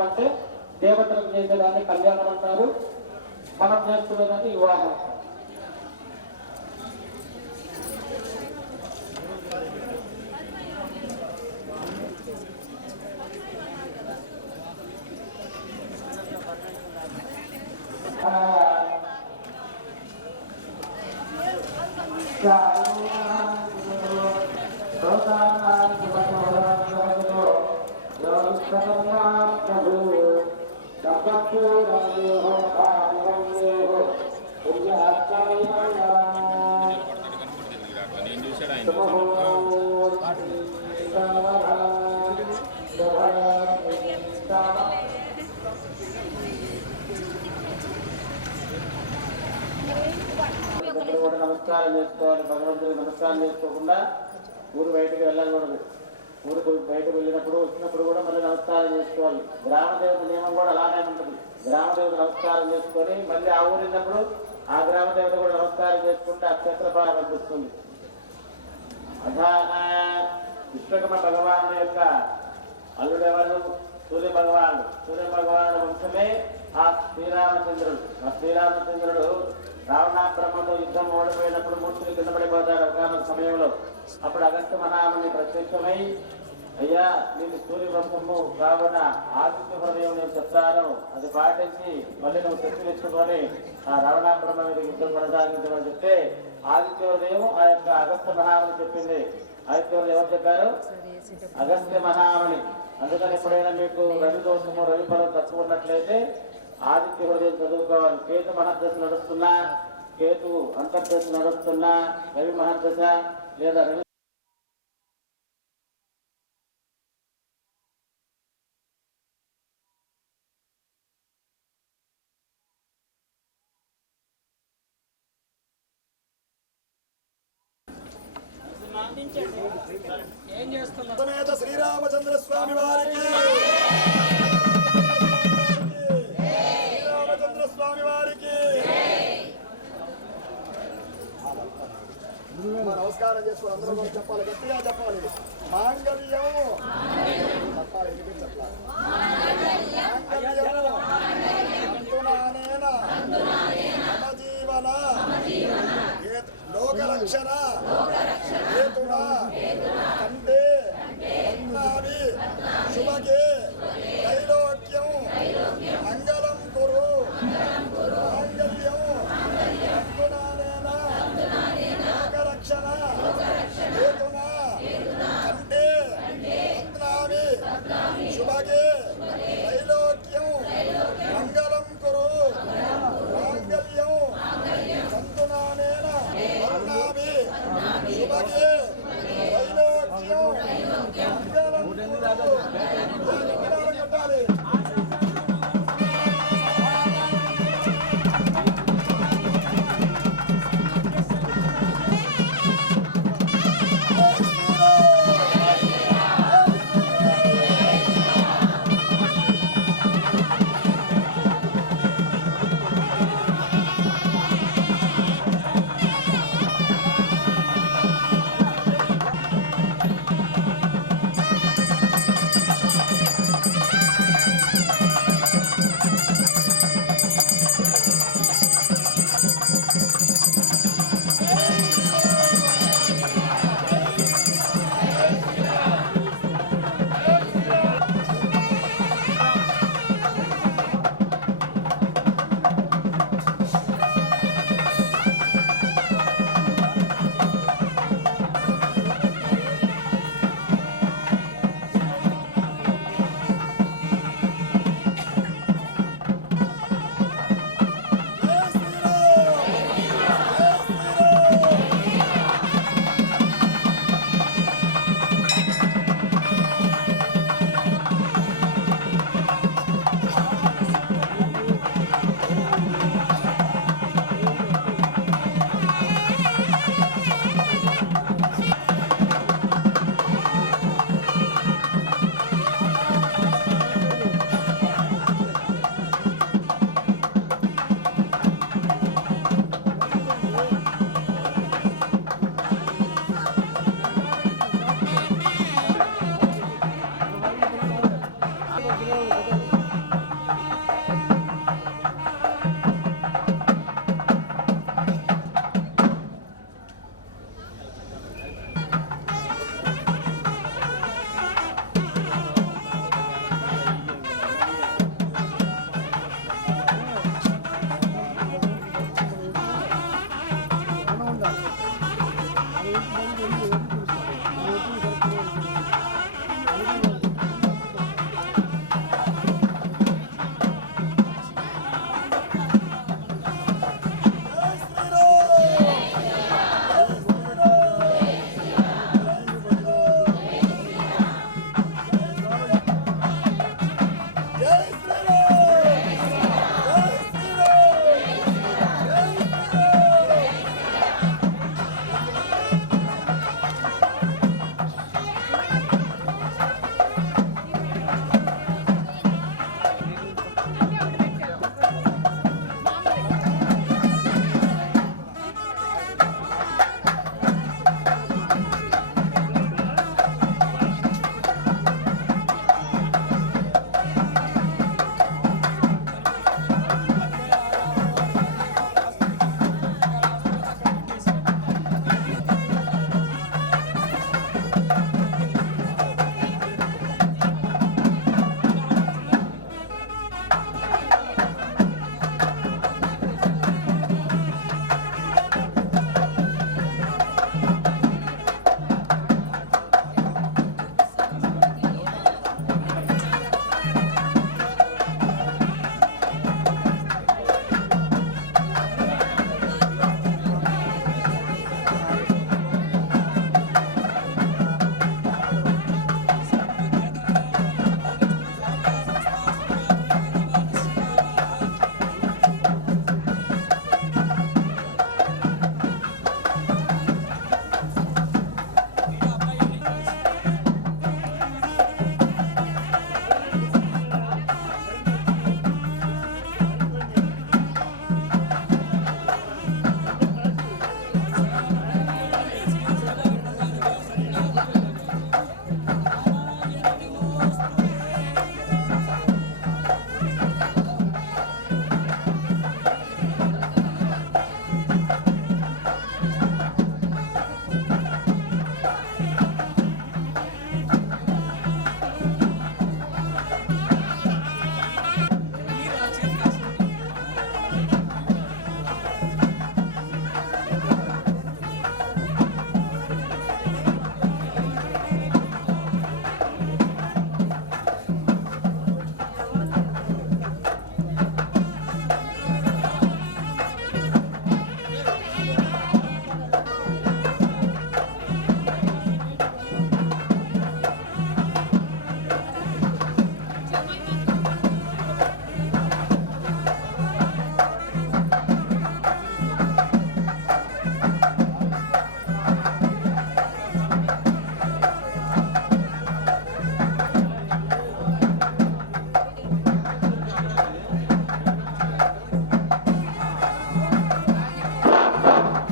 అంటే దేవతలకు చేసేదాన్ని కళ్యాణం అంటారు, మనం చేసుకునేదాన్ని వివాహం. నమస్కారం చేసుకోవాలి. భగవంతుడికి నమస్కారం చేసుకోకుండా ఊరు బయటకు వెళ్ళకూడదు. ఊరికి బయటకు వెళ్ళినప్పుడు వచ్చినప్పుడు కూడా మళ్ళీ నమస్కారం చేసుకోవాలి. గ్రామదేవత నియమం కూడా అలానే ఉంటుంది. గ్రామదేవత నమస్కారం చేసుకొని మళ్ళీ ఆ ఊరు వెళ్ళినప్పుడు ఆ గ్రామదేవత కూడా నమస్కారం చేసుకుంటే అక్షత్రపాల కనిపిస్తుంది. విశ్వకర్మ భగవాను యొక్క అల్లుడెవరు? సూర్య భగవానుడు. సూర్య భగవానుడు వంశమే ఆ శ్రీరామచంద్రుడు. ఆ శ్రీరామచంద్రుడు రావణాబ్రహ్మతో యుద్ధం ఓడిపోయినప్పుడు మూర్తులు కింద పడిపోతారు ఒకనొక సమయంలో. అప్పుడు అగస్త్య మహాముని ప్రత్యక్షమై, అయ్యా నీకు సూర్య వంశము కావున ఆదిత్య హృదయం నేను చెప్తాను, అది పాటించి మళ్ళీ నువ్వు శక్తిని ఇచ్చుకొని ఆ రావణాబ్రహ్మ మీద యుద్ధం కొనసాగించమని చెప్తే ఆదిత్య హృదయం ఆ యొక్క అగస్త్య మహాముని చెప్పింది. ఆదిత్య హృదయం ఎవరు చెప్పారు? అగస్త్య మహాముని. అందుకని ఎప్పుడైనా మీకు రవి దోషము రవి ఫలం తక్కువ ఉన్నట్లయితే ఆదిత్య హృదయం చదువుకోవాలి. కేతు మహర్దశ నడుస్తున్నా, కేతు అంతర్దశ నడుస్తున్నా, రవి మహర్దశ లేదా రవి సమేత శ్రీరామచంద్ర స్వామి వారికి, శ్రీరామచంద్ర స్వామి వారికి నమస్కారం చేసుకోవాలి. అందరూ కూడా చెప్పాలి, గట్టిగా చెప్పాలి. మాంగళ్యం చెప్పాలి, చెప్పాలి. లోకరక్షణ హేతునా కంటే పద్మావి శుభగే త్రైలోక్యం మంగళం కురు మాంగళ్యం తంతునానేన లోకరక్షణ హేతునా కంటే పద్మావి శుభగే త్రైలోక్యం మంగళం కురు మాంగళ్యం తంతునానేన పద్మావి శుభగే త్రైలోక్యం మంగళం కురు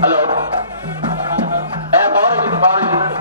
హలో పవర్ వచ్చింది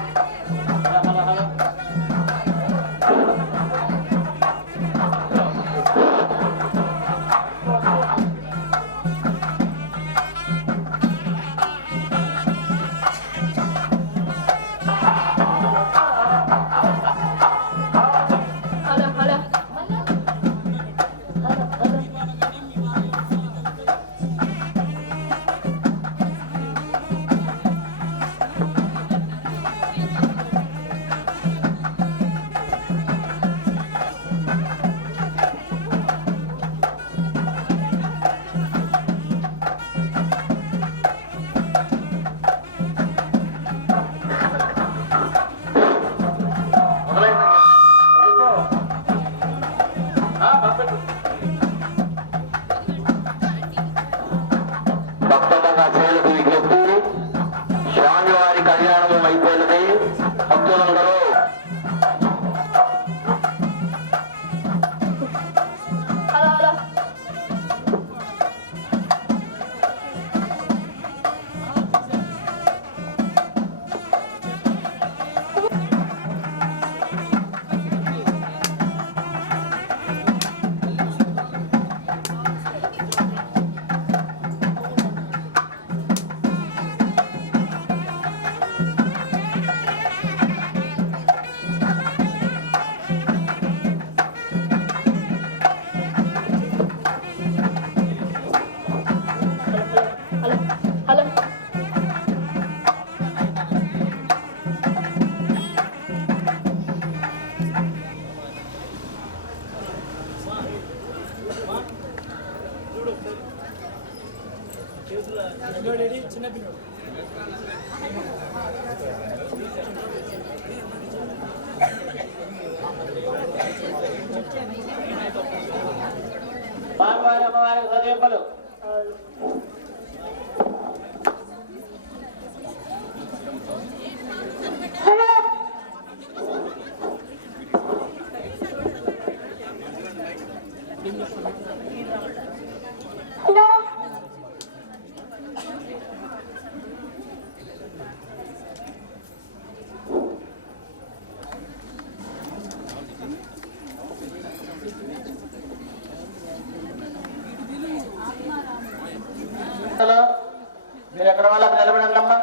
భక్తంగా చేయలకు విజ్ఞప్తి స్వామివారి కళ్యాణం అయిపోయినది భక్తులందరూ స్వామివారి అమ్మవారికి సజీపలు మీరు ఎక్కడ వాళ్ళకి నిలబడండి అమ్మా.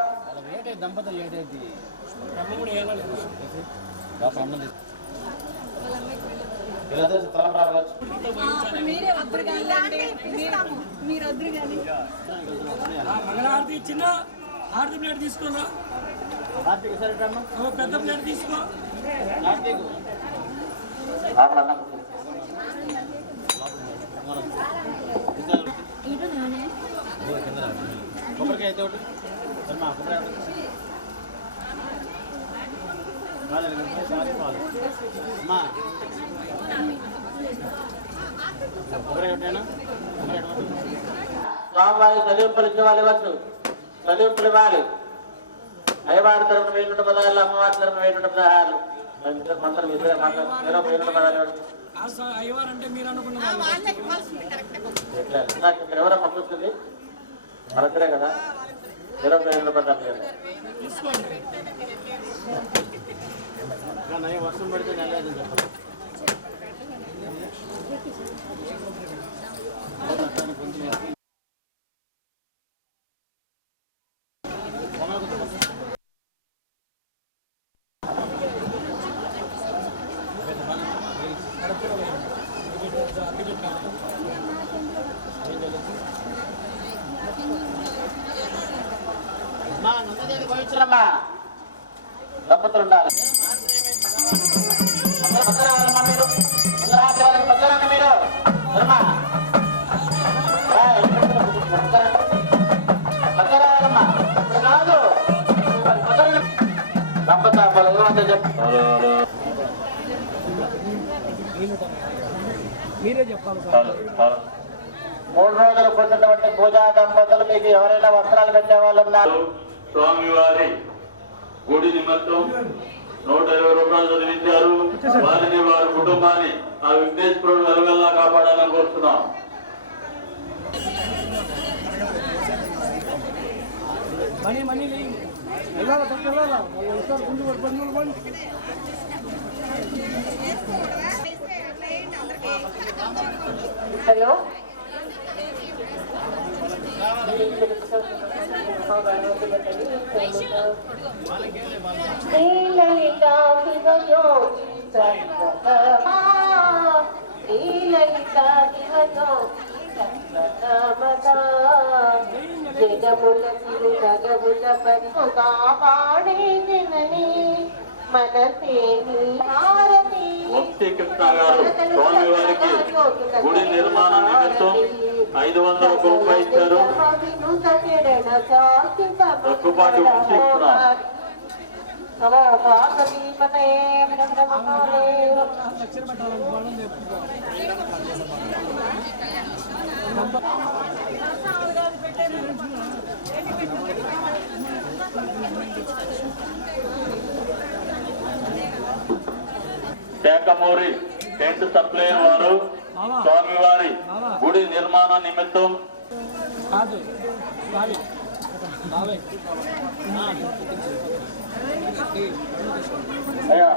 మంగళారతి చిన్న ఆరతి ప్లేట్ తీసుకోరా, పెద్ద ప్లేట్ తీసుకో. కొబ్బరికాయ అయితే ఒకటి స్వామివారి చదివింపులు ఇచ్చే వాళ్ళు ఇవ్వచ్చు. చదివింపులు ఇవ్వాలి. అయ్యవారి తరపున 1000 పదాలు, అమ్మవారి తరపున 1000 పదహారులు. మంత్రం ఇద్దరే మాట్లాడుతున్నారు. 1000 పదాలు అయ్యవారంటే మీరు అనుకున్న ఇక్కడ ఎవరో పంపిస్తుంది మన దగ్గరే కదా. 20 పదాలు వర్షం పడితే నెలలేదని చెప్పాలి. పవిత్రమ్మా దంపతులు ఉండాలి. మీరే చెప్పాలి. 3 రోజులు పుట్టినటువంటి పూజా దంపతులు మీకు ఎవరైనా వస్త్రాలు పెట్టే వాళ్ళు ఉన్నారు? స్వామివారి గుడి నిమిత్తం 120 రూపాయలు చదివించారు. వారిని వారి కుటుంబాన్ని ఆ విఘ్నేశ్వరుడు వెలుగల్లా కాపాడాలని కోరుతున్నాం. మనీ వెళ్ళాలా పక్కన వెళ్ళాలా వాళ్ళు వస్తారు ముందు పడి హలో జగముల తిరుగముల పరుగా పాడే జనని మనసే హారతి వంశీ కృష్ణ గారు స్వామివారికి గుడి నిర్మాణ నిమిత్తం 500 రూపాయలు ఇచ్చారు. దగ్గుబాటి వంశీ కృష్ణ అక్షర పెట్టాలనుకోవడం టేకమూరి టెంట్ సప్లైయర్ వారు స్వామివారి గుడి నిర్మాణ నిమిత్తం కాదు అయ్యా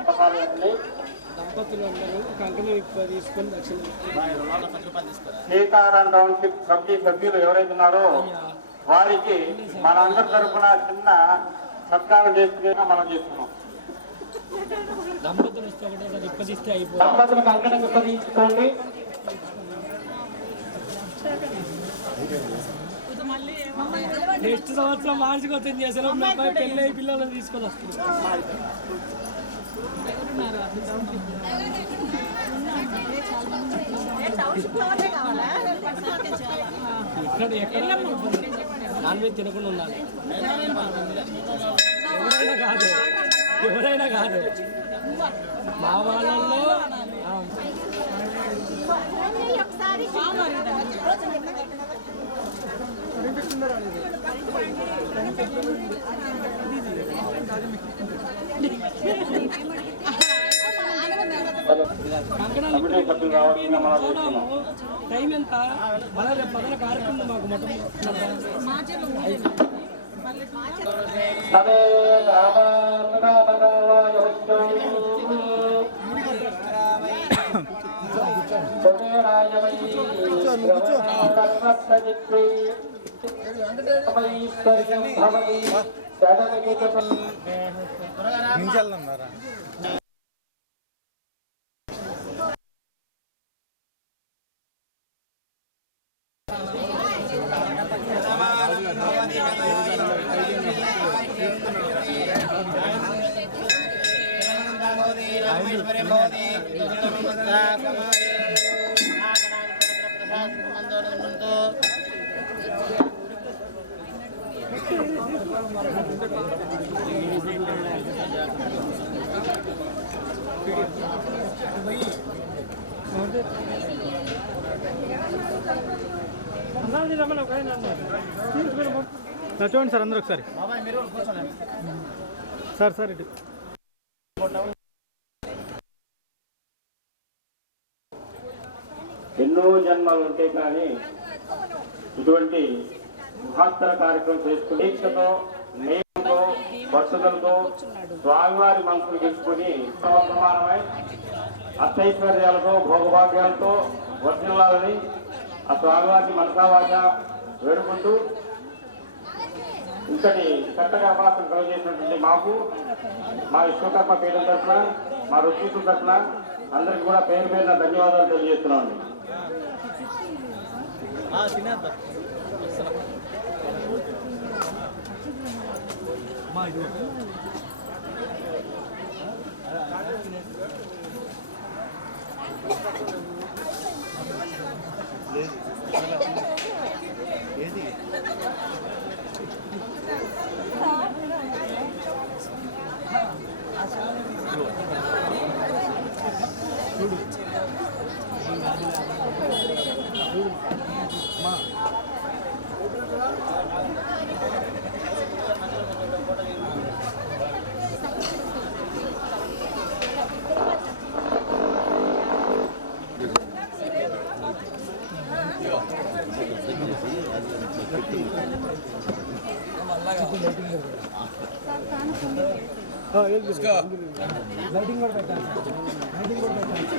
ఒకసారి అండి దంపతులు అందరూ కంకణం తీసుకొని దక్షిణ సీతారాం టౌన్షిప్ కమిటీ సభ్యులు ఎవరైతే ఉన్నారో వారికి మన అందరి తరఫున చిన్న సత్కారం చేసుకుని మనం చేస్తున్నాం. దంపతులు వస్తే ఒకటే ఇప్పదిస్తే అయిపోతుంది. దంపతులకు అంకణం ఇప్పదీసుకోండి. నెక్స్ట్ సంవత్సరం వార్షికోత్సవం చేశారు. మా అబ్బాయి పెళ్ళి అయి పిల్లలను తీసుకొని వస్తున్నారు. ఎక్కడ నాన్ వెజ్ తినకుండా ఉండాలి. ఎవరైనా కాదు మా వాళ్ళల్లో టైం ఎంత మళ్ళీ రేపు పదన కార్యక్రమం మాకు మొత్తం చూడండి సార్ అందరూ ఒకసారి సార్ ఇటు ఎన్నో జన్మలు ఉంటే కానీ ఇటువంటి మహత్తర కార్యక్రమం చేసుకుని దీక్షతో నేతో భక్తులతో స్వామివారి మనసులు గెలుచుకుని సమానమై అష్టైశ్వర్యాలతో భోగభాగ్యాలతో వర్ధిల్లాలని ఆ స్వామివారిని మనసావాచ వేడుకుంటూ ఇంతటి చక్కటి అవకాశం కలుగజేసినటువంటి మాకు మా విశ్వకర్మ పీఠం తరఫున మా రుచికుల తరఫున అందరికీ కూడా పేరు పేరున ధన్యవాదాలు తెలియజేస్తున్నామండి. లైటింగ్ కూడా పెట్టాలి. లైటింగ్ కూడా పెట్టాలి.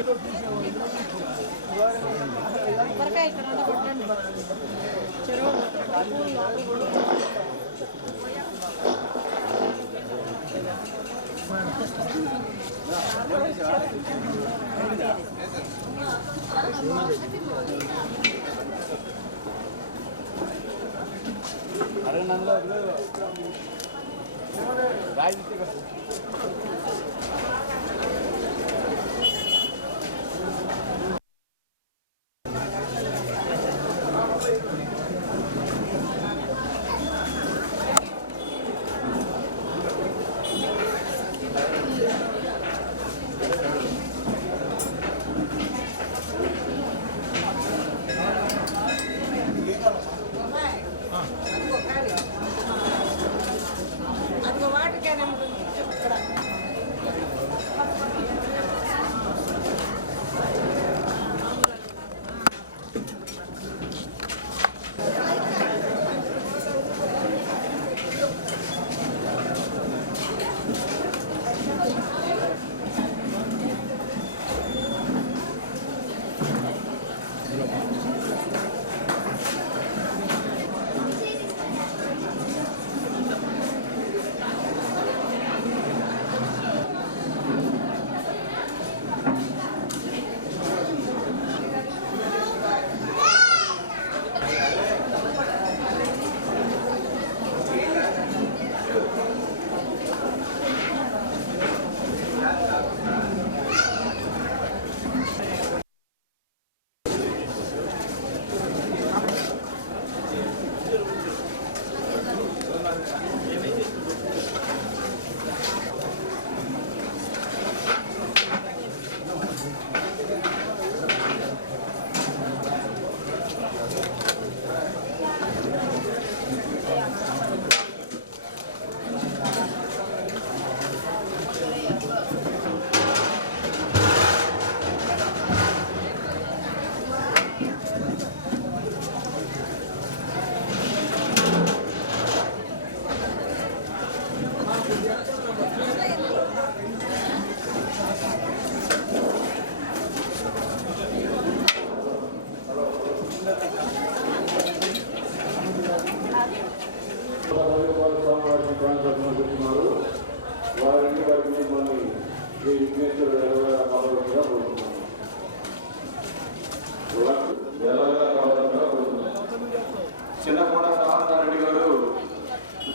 చిన్నకోట సాహారెడ్డి గారు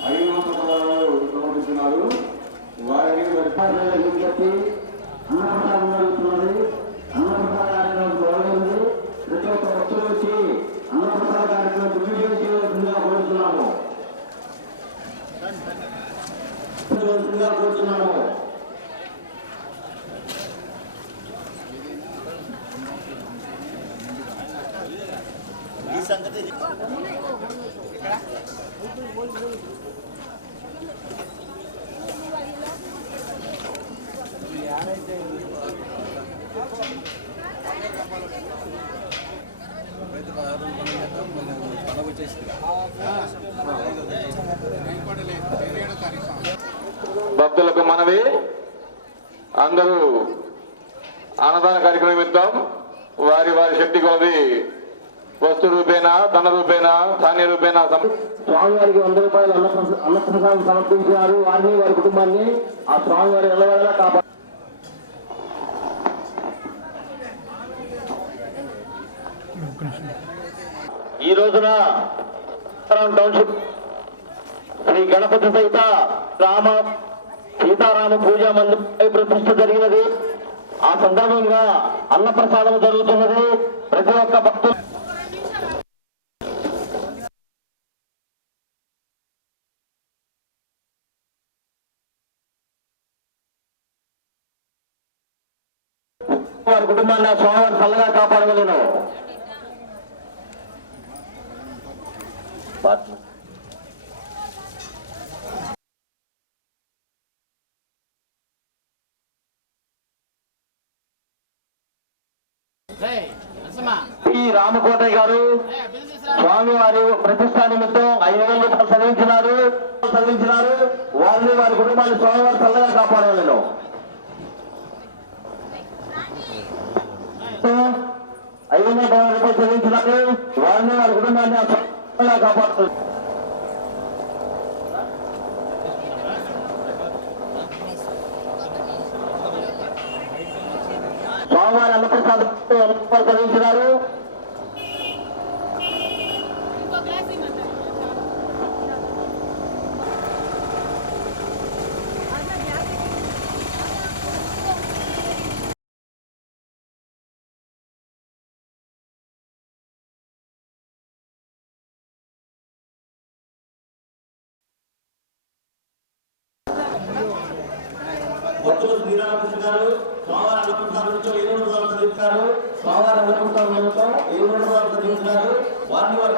500 పదాలు సమర్పిస్తున్నారు. వారిని విజ్ఞప్తి అన్నప్రసాదం జరుగుతున్నది. అన్నప్రసాద కార్యక్రమం బాగుంది. ప్రతి ఒక్క భక్తులు వచ్చి అన్నప్రసాద కార్యక్రమం దిగ్విజయం చేయవలసిందిగా కోరుతున్నాము. ఈ సంగతి భక్తులకు మనవి, అందరూ అన్నదాన కార్యక్రమం ఇద్దాం. వారి వారి శక్తి కొలది వస్తు రూపేణ, ధన రూపేణ, ధాన్య రూపేణ స్వామివారికి 100 రూపాయలు అన్నప్రసాదం సమర్పించారు. వారిని వారి కుటుంబాన్ని ఆ స్వామివారి ఎల్లవేళలా కాపాడు. ఈ రోజున టౌన్షిప్ శ్రీ గణపతి సహిత సీతారామ పూజా మందిరం ప్రతిష్ఠ జరిగినది. ఆ సందర్భంగా అన్నప్రసాదం జరుగుతున్నది. ప్రతి ఒక్క భక్తులు వారి కుటుంబాన్ని స్వామివారి చల్లగా కాపాడగలను. ఈ రామకోటయ్య గారు స్వామివారి ప్రతిష్ఠా నిమిత్తం 5,000 రూపాయలు చదివించినారు. తరలించినారు. వారిని వారి కుటుంబాన్ని స్వామివారి చల్లగా కాపాడలేదు. 500 రూపాయలు చెల్లించినారు. వారిని వారి కుటుంబాన్ని చల్లగా కాపాడుతుంది. స్వామివారి అన్నప్రసాద్ చెల్లించినారు. భక్తులు శ్రీరామకృష్ణ గారు స్వామివారి అన్నప్రసాదంతో 700 రూపాయలు చదివించారు. స్వామివారి అన్నప్రసాదంతో 700 రూపాయలు చదివించారు. వారిని వారి